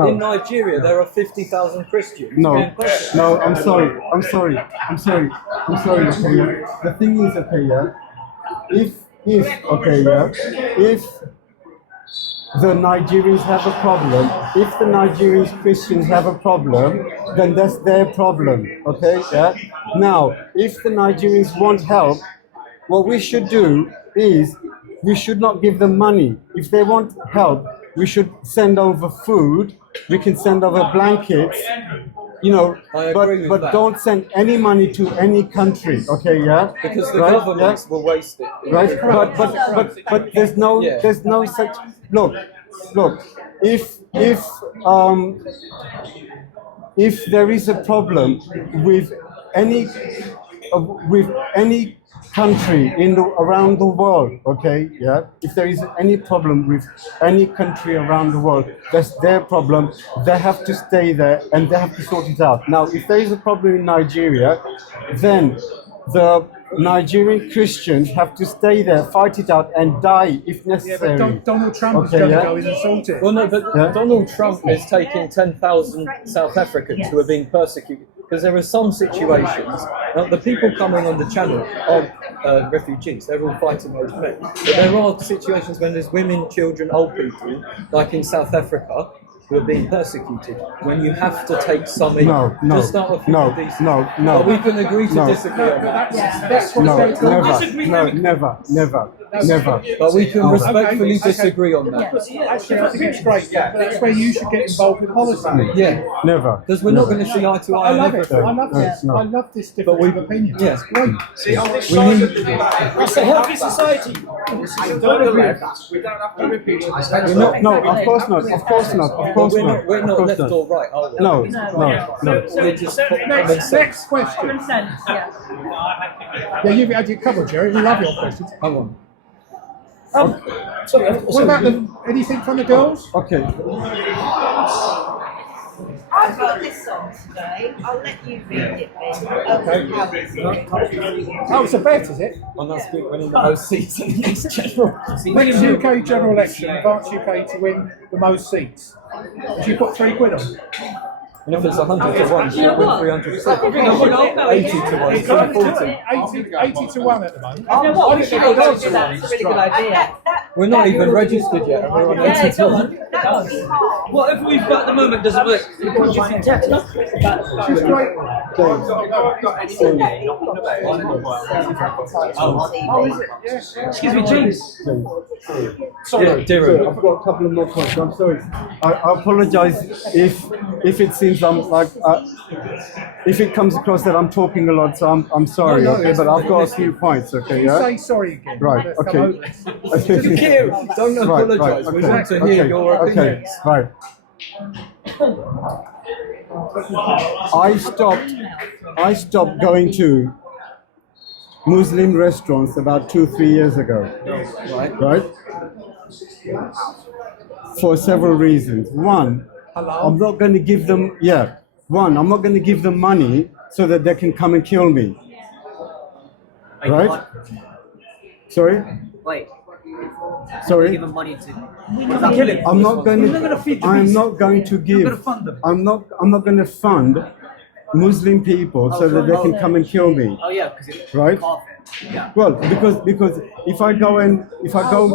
In Nigeria, there are 50,000 Christians. No, being persecuted. no, I'm sorry. Okay, yeah. The thing is, okay, yeah. If the Nigerians have a problem, if the Nigerian Christians have a problem, then that's their problem, okay, yeah. Now, if the Nigerians want help, what we should do is we should not give them money. If they want help, we should send over food. We can send over blankets, you know, but don't send any money to any country, okay, yeah? Because the governments will waste it. Right, but there's no such look. If there is a problem with any country around the world, okay, yeah. If there is any problem with any country around the world, that's their problem. They have to stay there and they have to sort it out. Now, if there is a problem in Nigeria, then the Nigerian Christians have to stay there, fight it out, and die if necessary. Yeah, but Donald Trump is going to go in and sort it. Well, no, but Donald Trump is taking 10,000 South Africans who are being persecuted. Because there are some situations, now the people coming on the channel are refugees, they're all fighting those men. But there are situations when there's women, children, old people, like in South Africa, who are being persecuted, when you have to take some in. No. But we can agree to disagree on that. That's what's going on. Never. But we can respectfully disagree on that. Actually, I think it's great. But that's where you should get involved with policy. Yeah. Never. Because we're not going to see eye to eye on everything. I love this difference of opinion. Yeah. It's great. See, on this side of the debate, That's a healthy society. we don't have to repeat it. No, of course not. We're not left or right, are we? No. We're just Next question. Common sense, yeah. Yeah, you've had your cover, Jerry. We love your questions. Hang on. What about anything from the girls? Okay. I've got this song today. I'll let you read it, Ben. Oh, it's a bet, is it? On that speak winning the most seats in the next general. Next UK general election, advance UK to win the most seats. Did you put £3 on? And if it's 100 to 1, she'll win 300 seats. 80 to 1, it's 40. 80 to 1 at the moment. I think that's a really good idea. We're not even registered yet, and we're on 80 to 1. What if we've got at the moment doesn't work? She's great. Excuse me, James. Sorry, Dear. I've got a couple of more questions. I'm sorry. I apologize if it seems I'm like if it comes across that I'm talking a lot. So I'm sorry. No, okay, but I've got a few points. Okay, yeah. Say sorry again. Right. Let's Okay. come over. Don't apologise. We want to hear your opinions. Right. I stopped going to Muslim restaurants about 2-3 years ago. Right? For several reasons. One, I'm not going to give them. I'm not going to give them money so that they can come and kill me. Right? Sorry. Wait. Sorry. Give them money to kill him. I'm not going You're not going to feed the I'm beast. not going to give. You're going to fund them. I'm not going to fund Muslim people so that they can come and kill me. Oh yeah, because it's Right? Yeah. Well, because if I go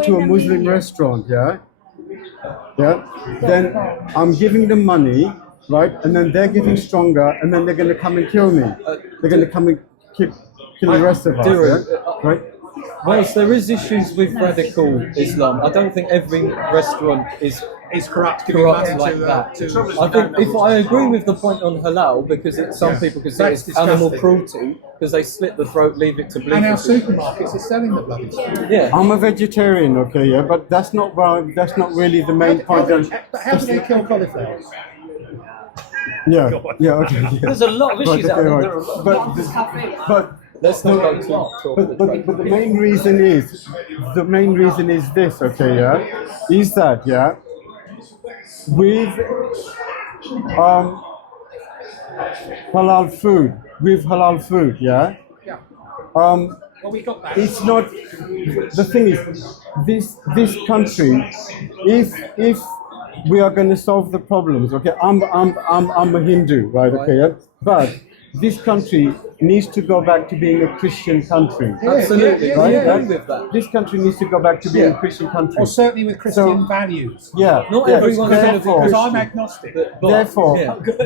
to a Muslim restaurant, then I'm giving them money, right? And then they're getting stronger, and then they're going to come and kill me. They're going to come and kill the rest of us, right? Whilst there is issues with radical Islam, I don't think every restaurant is is corrupt, corrupt like that. I think if I agree with the point on halal, because some people consider That's it's animal disgusting. cruelty, because they slit the throat, leave it to bleed. And our supermarkets are selling the bloody stuff. Yeah. I'm a vegetarian, okay, yeah, but that's not really the main point. But how do they kill cauliflowers? Yeah, okay. Yeah. There's a lot of issues out there. There are a lot of But Let's not go too much. but the main reason is this, okay, yeah, is that, yeah, with halal food, yeah, Well, we got that. it's not, the thing is, this country, if we are going to solve the problems, okay, I'm a Hindu, right, okay, yeah, but this country needs to go back to being a Christian country. Absolutely, Right? I Yeah? agree with that. This country needs to go back to being a Christian country. Or certainly with Christian So- values. Yeah. Not yeah. everyone's going to be Therefore- Because I'm Christian. agnostic.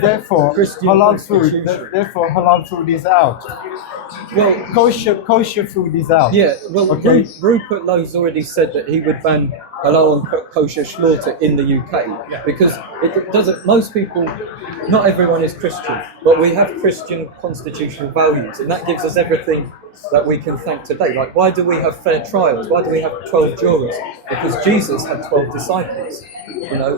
Therefore, Christian halal food. constitution. Therefore, halal food is out. Well, Kosher food is out. yeah, well, Okay. Rupert Lowe's already said that he would ban halal and kosher slaughter in the UK because it doesn't. Most people, not everyone is Christian, but we have Christian constitutional values, and that gives us everything that we can thank today. Like, why do we have fair trials? Why do we have 12 jurors? Because Jesus had 12 disciples. You know,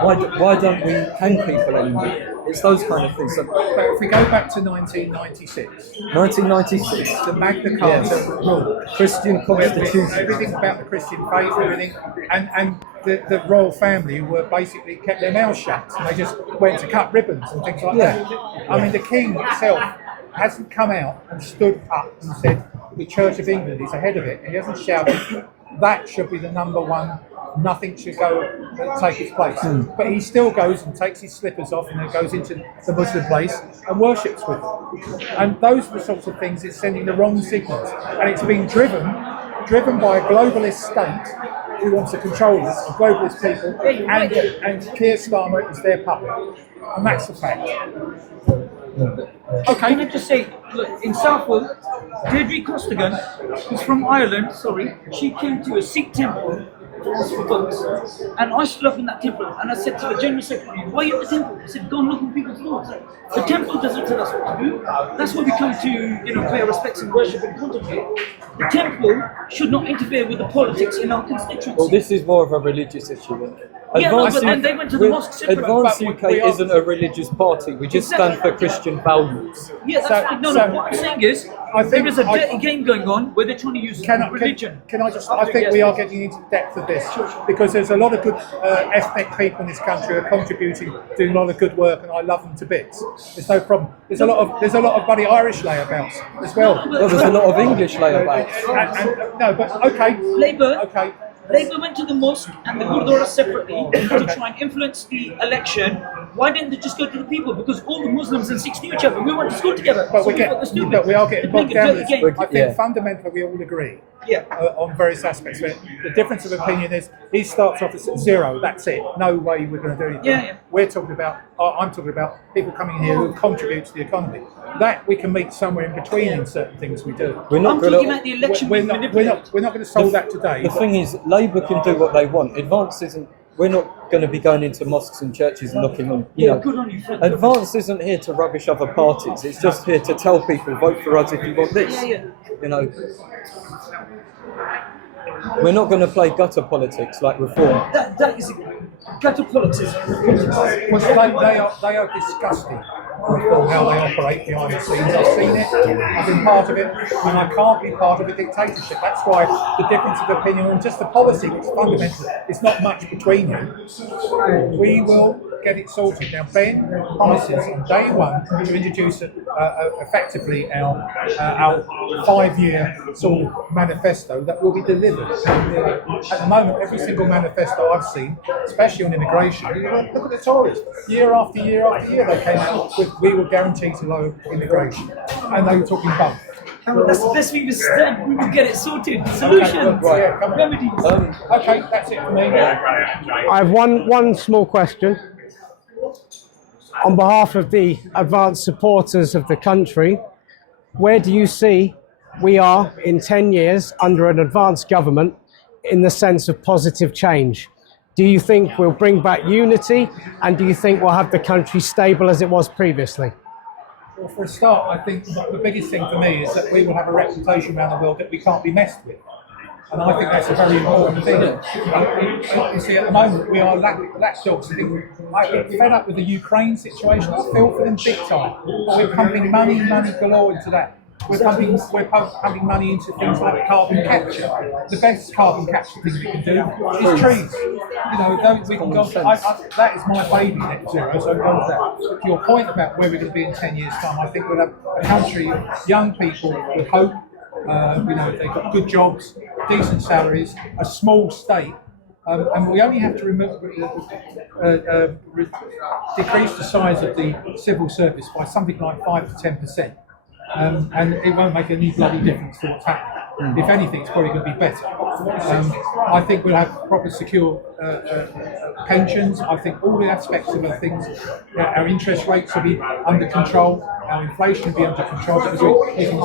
why don't we hang people anymore? It's those kind of things. So, But if we go back to 1996, 1996, the Magna Carta rule, Christian constitution. everything about the Christian faith, everything, and the royal family were basically kept their mouths shut, and they just went to cut ribbons and things like that. I mean, the king himself hasn't come out and stood up and said the Church of England is ahead of it, and he hasn't shouted that should be the number one. Nothing should go take its place. But he still goes and takes his slippers off and then goes into the Muslim place and worships with them. And those are the sorts of things it's sending the wrong signals. And it's being driven by a globalist state who wants to control us, globalist people, and Keir Starmer is their puppet. And that's the fact. Okay, can I just say, look, in Southwell, Deirdre Coulsdon, who's from Ireland, she came to a Sikh temple to ask for books. And I stood up in that temple and I said to the General Secretary, why are you at the temple? I said, go and look on people's doors. The temple doesn't tell us what to do. That's why we come to, pay our respects and worship and contemplate. The temple should not interfere with the politics in our constituency. Well, this is more of a religious issue, isn't it? Yeah, no, but then they went to the mosque separately. Advance But UK isn't a religious party. We just stand for Christian values. Yeah, that's right. No, what I'm saying is, there is a dirty game going on where they're trying to use religion. I think we are getting into the depth of this because there's a lot of good ethnic people in this country who are contributing, doing a lot of good work, and I love them to bits. There's no problem. There's a lot of bloody Irish layabouts as well. Well, there's a lot of English layabouts. No, but okay. Labour went to the mosque and the Gurdwara separately to try and influence the election. Why didn't they just go to the people? Because all the Muslims and Sikhs knew each other. We went to school together. But we are getting bogged down with this. I think fundamentally we all agree on various aspects. But the difference of opinion is he starts off at 0. That's it. No way we're going to do anything. I'm talking about people coming here who contribute to the economy. That we can meet somewhere in between in certain things we do. We're not talking about the election. We're not going to solve that today. The thing is, Labour can do what they want. Advance isn't. We're not going to be going into mosques and churches and knocking on. Good on you, Fred. Advance isn't here to rubbish other parties. It's just here to tell people, vote for us if you want this. We're not going to play gutter politics like Reform. That is gutter politics. They are disgusting on how they operate behind the scenes. I've seen it, I've been part of it, and I can't be part of a dictatorship. That's why the difference of opinion and just the policy, which fundamentally it's not much between you. We will get it sorted. Now, Ben promises on day one to introduce effectively our 5-year sort of manifesto that will be delivered. At the moment, every single manifesto I've seen, especially on immigration, look at the Tories. Year after year after year, they came out with we will guarantee to low immigration, and they were talking both. That's the best we said. We will get it sorted. Solutions, remedies. Okay, that's it for me. I have one small question. On behalf of the advanced supporters of the country, where do you see we are in 10 years under an advanced government in the sense of positive change? Do you think we'll bring back unity? And do you think we'll have the country stable as it was previously? Well, for a start, I think the biggest thing for me is that we will have a reputation around the world that we can't be messed with. And I think that's a very important thing. You see, at the moment, we are lapdogs. I'm fed up with the Ukraine situation. I feel for them big time. We're pumping money galore into that. We're pumping money into things like carbon capture. The best carbon capture thing we can do is trees. You know, we can go. That is my baby, net zero. So go with that. To your point about where we're going to be in 10 years' time, I think we'll have a country, young people with hope. You know, they've got good jobs, decent salaries, a small state, and we only have to decrease the size of the civil service by something like 5 to 10%, and it won't make any bloody difference to what's happening. If anything, it's probably going to be better. I think we'll have proper secure pensions. I think all the aspects of our things, our interest rates will be under control, our inflation will be under control because we're using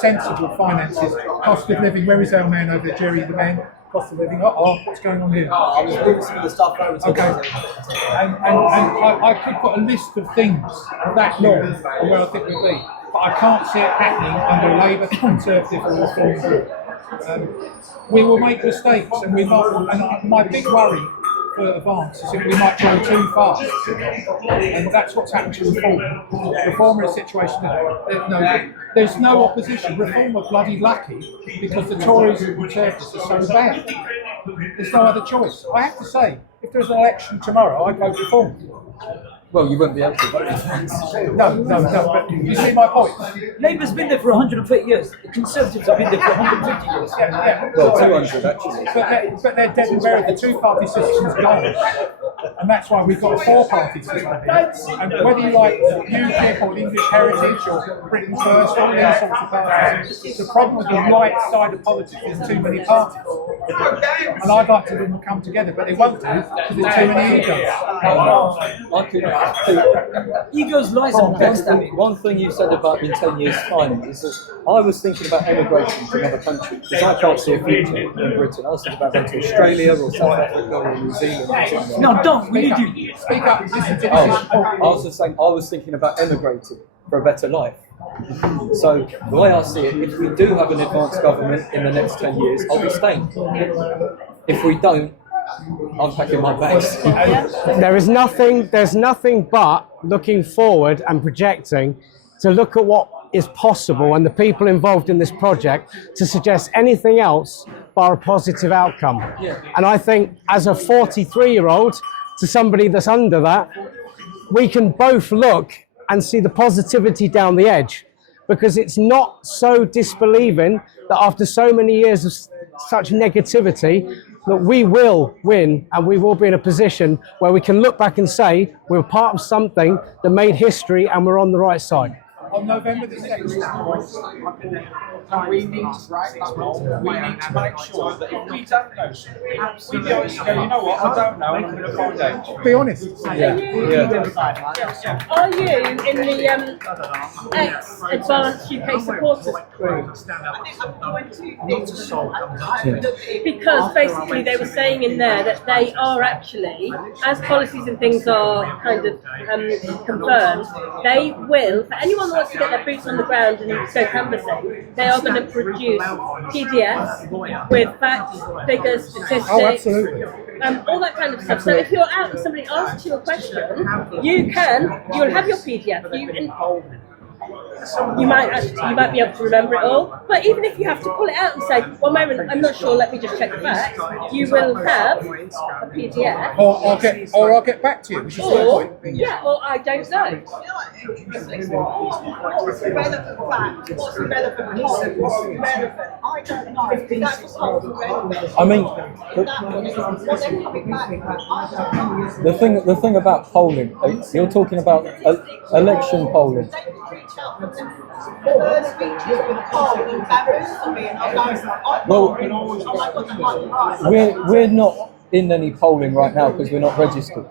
sensible finances. Cost of living, where is our man over there, Jerry the man? Cost of living, what's going on here? I was bringing some of the stuff over to okay. And I could put a list of things that long of where I think we'll be. But I can't see it happening under a Labour, Conservative or Reform board. We will make mistakes, and we might. And my big worry for Advance is that we might go too fast, and that's what's happened to Reform. Reform are in a situation that there's no opposition. Reform are bloody lucky because the Tories and Conservatives are so bad. There's no other choice. I have to say, if there's an election tomorrow, I'd vote Reform. Well, you won't be able to vote. No, but you see my point. Labour's been there for 130 years. The Conservatives have been there for 150 years. Yeah. Well, 200 actually. But they're dead and buried. The two-party system's gone. And that's why we've got a four-party system here. And whether you like UKIP or English Heritage or Britain First or all these sorts of parties, the problem with the right side of politics is too many parties. And I'd like to them to come together, but they won't do because there's too many egos. Egos lies on backstabbing. One thing you said about in 10 years' time is that I was thinking about emigration to another country because I can't see a future in Britain. I was thinking about going to Australia or South Africa or New Zealand or something. No, don't. We need you. Speak up. Listen to this. I was just saying, I was thinking about emigrating for a better life. So the way I see it, if we do have an advanced government in the next 10 years, I'll be staying. If we don't, I'm packing my bags. There's nothing but looking forward and projecting to look at what is possible and the people involved in this project to suggest anything else but a positive outcome. And I think as a 43-year-old to somebody that's under that, we can both look and see the positivity down the edge, because it's not so disbelieving that after so many years of such negativity that we will win and we will be in a position where we can look back and say we're part of something that made history and we're on the right side. On November the 6th, we need to make sure that if we don't know something, we go, you know what, I don't know, and I'm going to find out. be honest. Are you in the ex-Advanced UK Supporters group? Because basically they were saying in there that they are actually, as policies and things are kind of confirmed, they will, for anyone that wants to get their boots on the ground and go canvassing, they are going to produce PDFs with facts, figures, statistics, all that kind of stuff. So if you're out and somebody asks you a question, you'll have your PDF. You might be able to remember it all, but even if you have to pull it out and say, "One moment, I'm not sure. Let me just check the facts," you will have a PDF. Or I'll get back to you. Which is the point. Or I don't know. What's the relevant fact? What's the relevant poll? What's the relevant? I don't know. That's what's relevant. I mean, What they're coming back with, the thing about polling, you're talking about election polling. Well, we're not in any polling right now because we're not registered,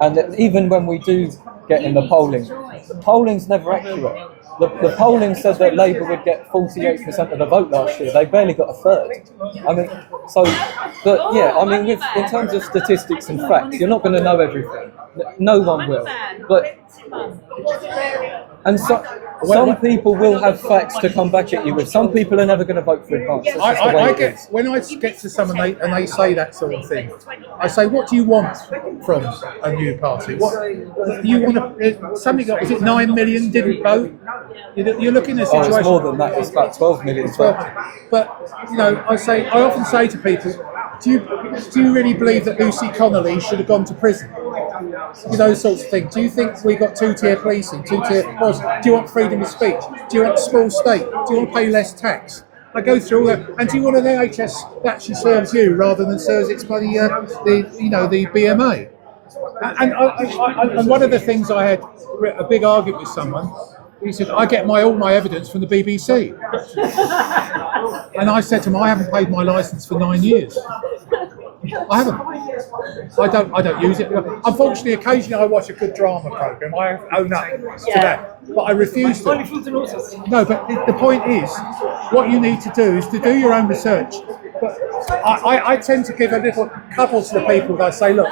and even when we do get in the polling's never accurate. the polling said that Labour would get 48% of the vote last year. They barely got a third. I mean, so, but yeah, I mean, in terms of statistics and facts, you're not going to know everything. No one will. But and some people will have facts to come back at you with. Some people are never going to vote for Advance. That's just the way it is. When I get to someone and they say that sort of thing, I say, what do you want from a new party? What you want to? Something like, is it 9 million didn't vote? You're looking at a situation. It's more than that. It's about 12 million. But you know, I often say to people, do you really believe that Lucy Connolly should have gone to prison? You know, those sorts of things. Do you think we got two-tier policing, two-tier laws? Do you want freedom of speech? Do you want a small state? Do you want to pay less tax? I go through all that. And do you want an NHS that actually serves you rather than serves its bloody the BMA? And one of the things I had a big argument with someone. He said, I get all my evidence from the BBC. And I said to him, I haven't paid my licence for 9 years. I haven't. I don't use it. Unfortunately, occasionally I watch a good drama programme. I own up to that. But I refuse to. No, but the point is, what you need to do is to do your own research. But I tend to give a little couple to the people that I say, look,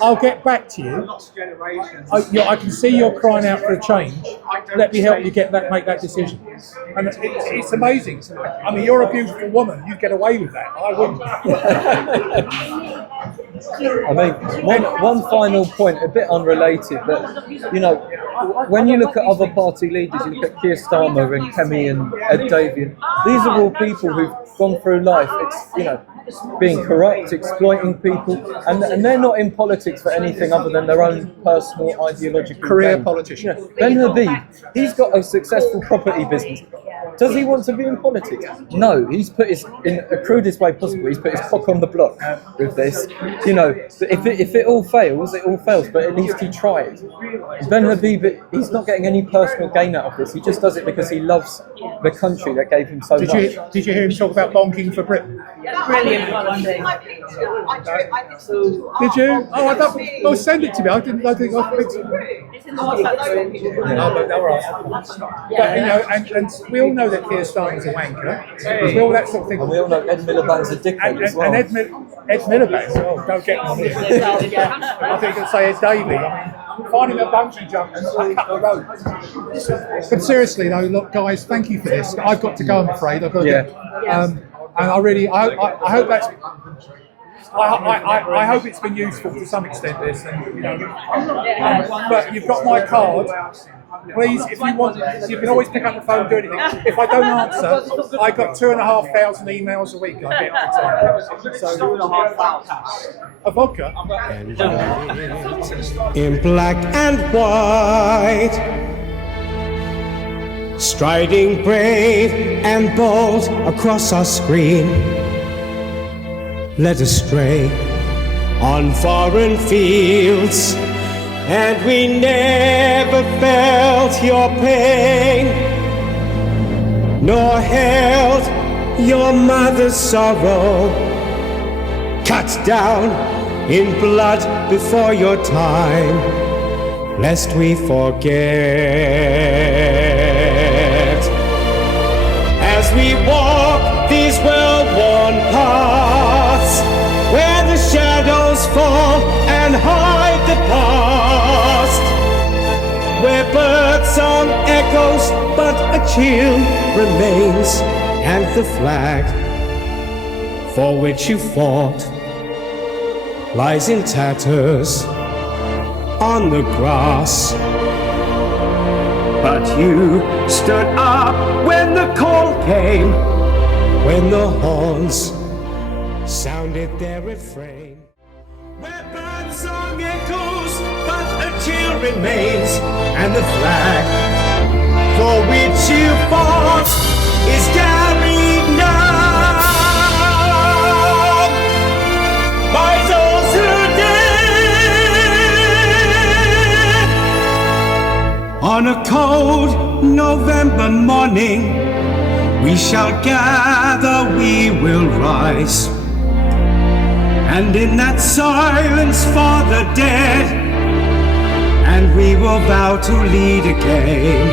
I'll get back to you. I can see you're crying out for a change. Let me help you make that decision. And it's amazing. I mean, you're a beautiful woman. You'd get away with that. I wouldn't. I mean, one final point, a bit unrelated, but you know, when you look at other party leaders, you look at Keir Starmer and Kemi and Ed Davey, these are all people who've gone through life, being corrupt, exploiting people, and they're not in politics for anything other than their own personal ideological career gain. politician. You know, Ben Habib, he's got a successful property business. Does he want to be in politics? No, he's put in the crudest way possible, he's put his cock on the block with this. You know, if it all fails, it all fails, but at least he tried. Ben Habib, he's not getting any personal gain out of this, he just does it because he loves the country that gave him so much. Did you hear him talk about bonking for Britain? Brilliant policy. Did you? Oh, I don't. Well, send it to me. I think I picked it. It's in the WhatsApp group. Oh, but all right. But, you know, and we all know that Keir Starmer's a wanker. All that sort of thing. And we all know Ed Miliband's a dickhead as well. And Ed Miliband, oh, don't get me on here. I think I'd say Ed Davey. I mean, finding a bungee jump and cut the road. But seriously though, look guys, thank you for this. I've got to go, I'm afraid. I've got to go. And I hope that's. I hope it's been useful to some extent. This, and, you know, but you've got my card. Please, if you want, you can always pick up the phone and do anything. If I don't answer, I got 2,500 emails a week. I get all the time. So, a vodka. In black and white, striding brave and bold across our screen, led astray on foreign fields, and we never felt your pain, nor held your mother's sorrow, cut down in blood before your time, lest we forget. As we walk these well-worn paths, where the shadows fall and hide the past, where birdsong echoes but a chill remains, and the flag for which you fought lies in tatters on the grass. But you stood up when the call came, when the horns sounded their refrain. Where birdsong echoes, but a chill remains, and the flag for which you fought is carried now by those who did. On a cold November morning, we shall gather, we will rise, and in that silence for the dead, and we will vow to lead again.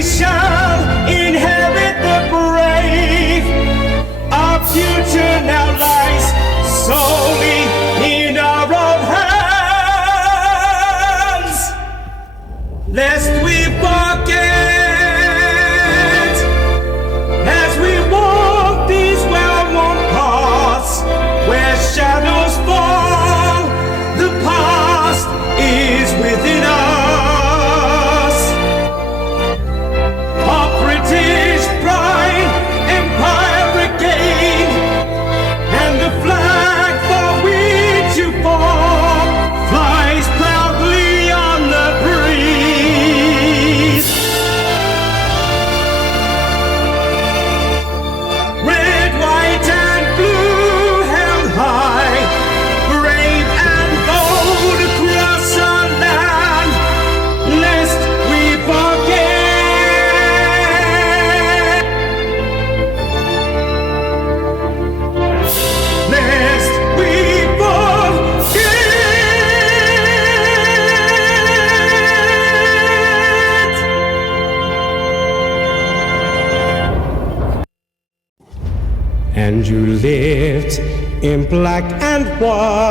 we shall inherit the brave. Our future now lies solely in our own hands, lest we forget as we walk these well-worn paths where shadows fall. The past is within us. Our British pride, empire regained, and the flag for which you fought flies proudly on the breeze. Red, white, and blue held high, brave and bold across our land, lest we forget, lest we forget. And you lived in black and white.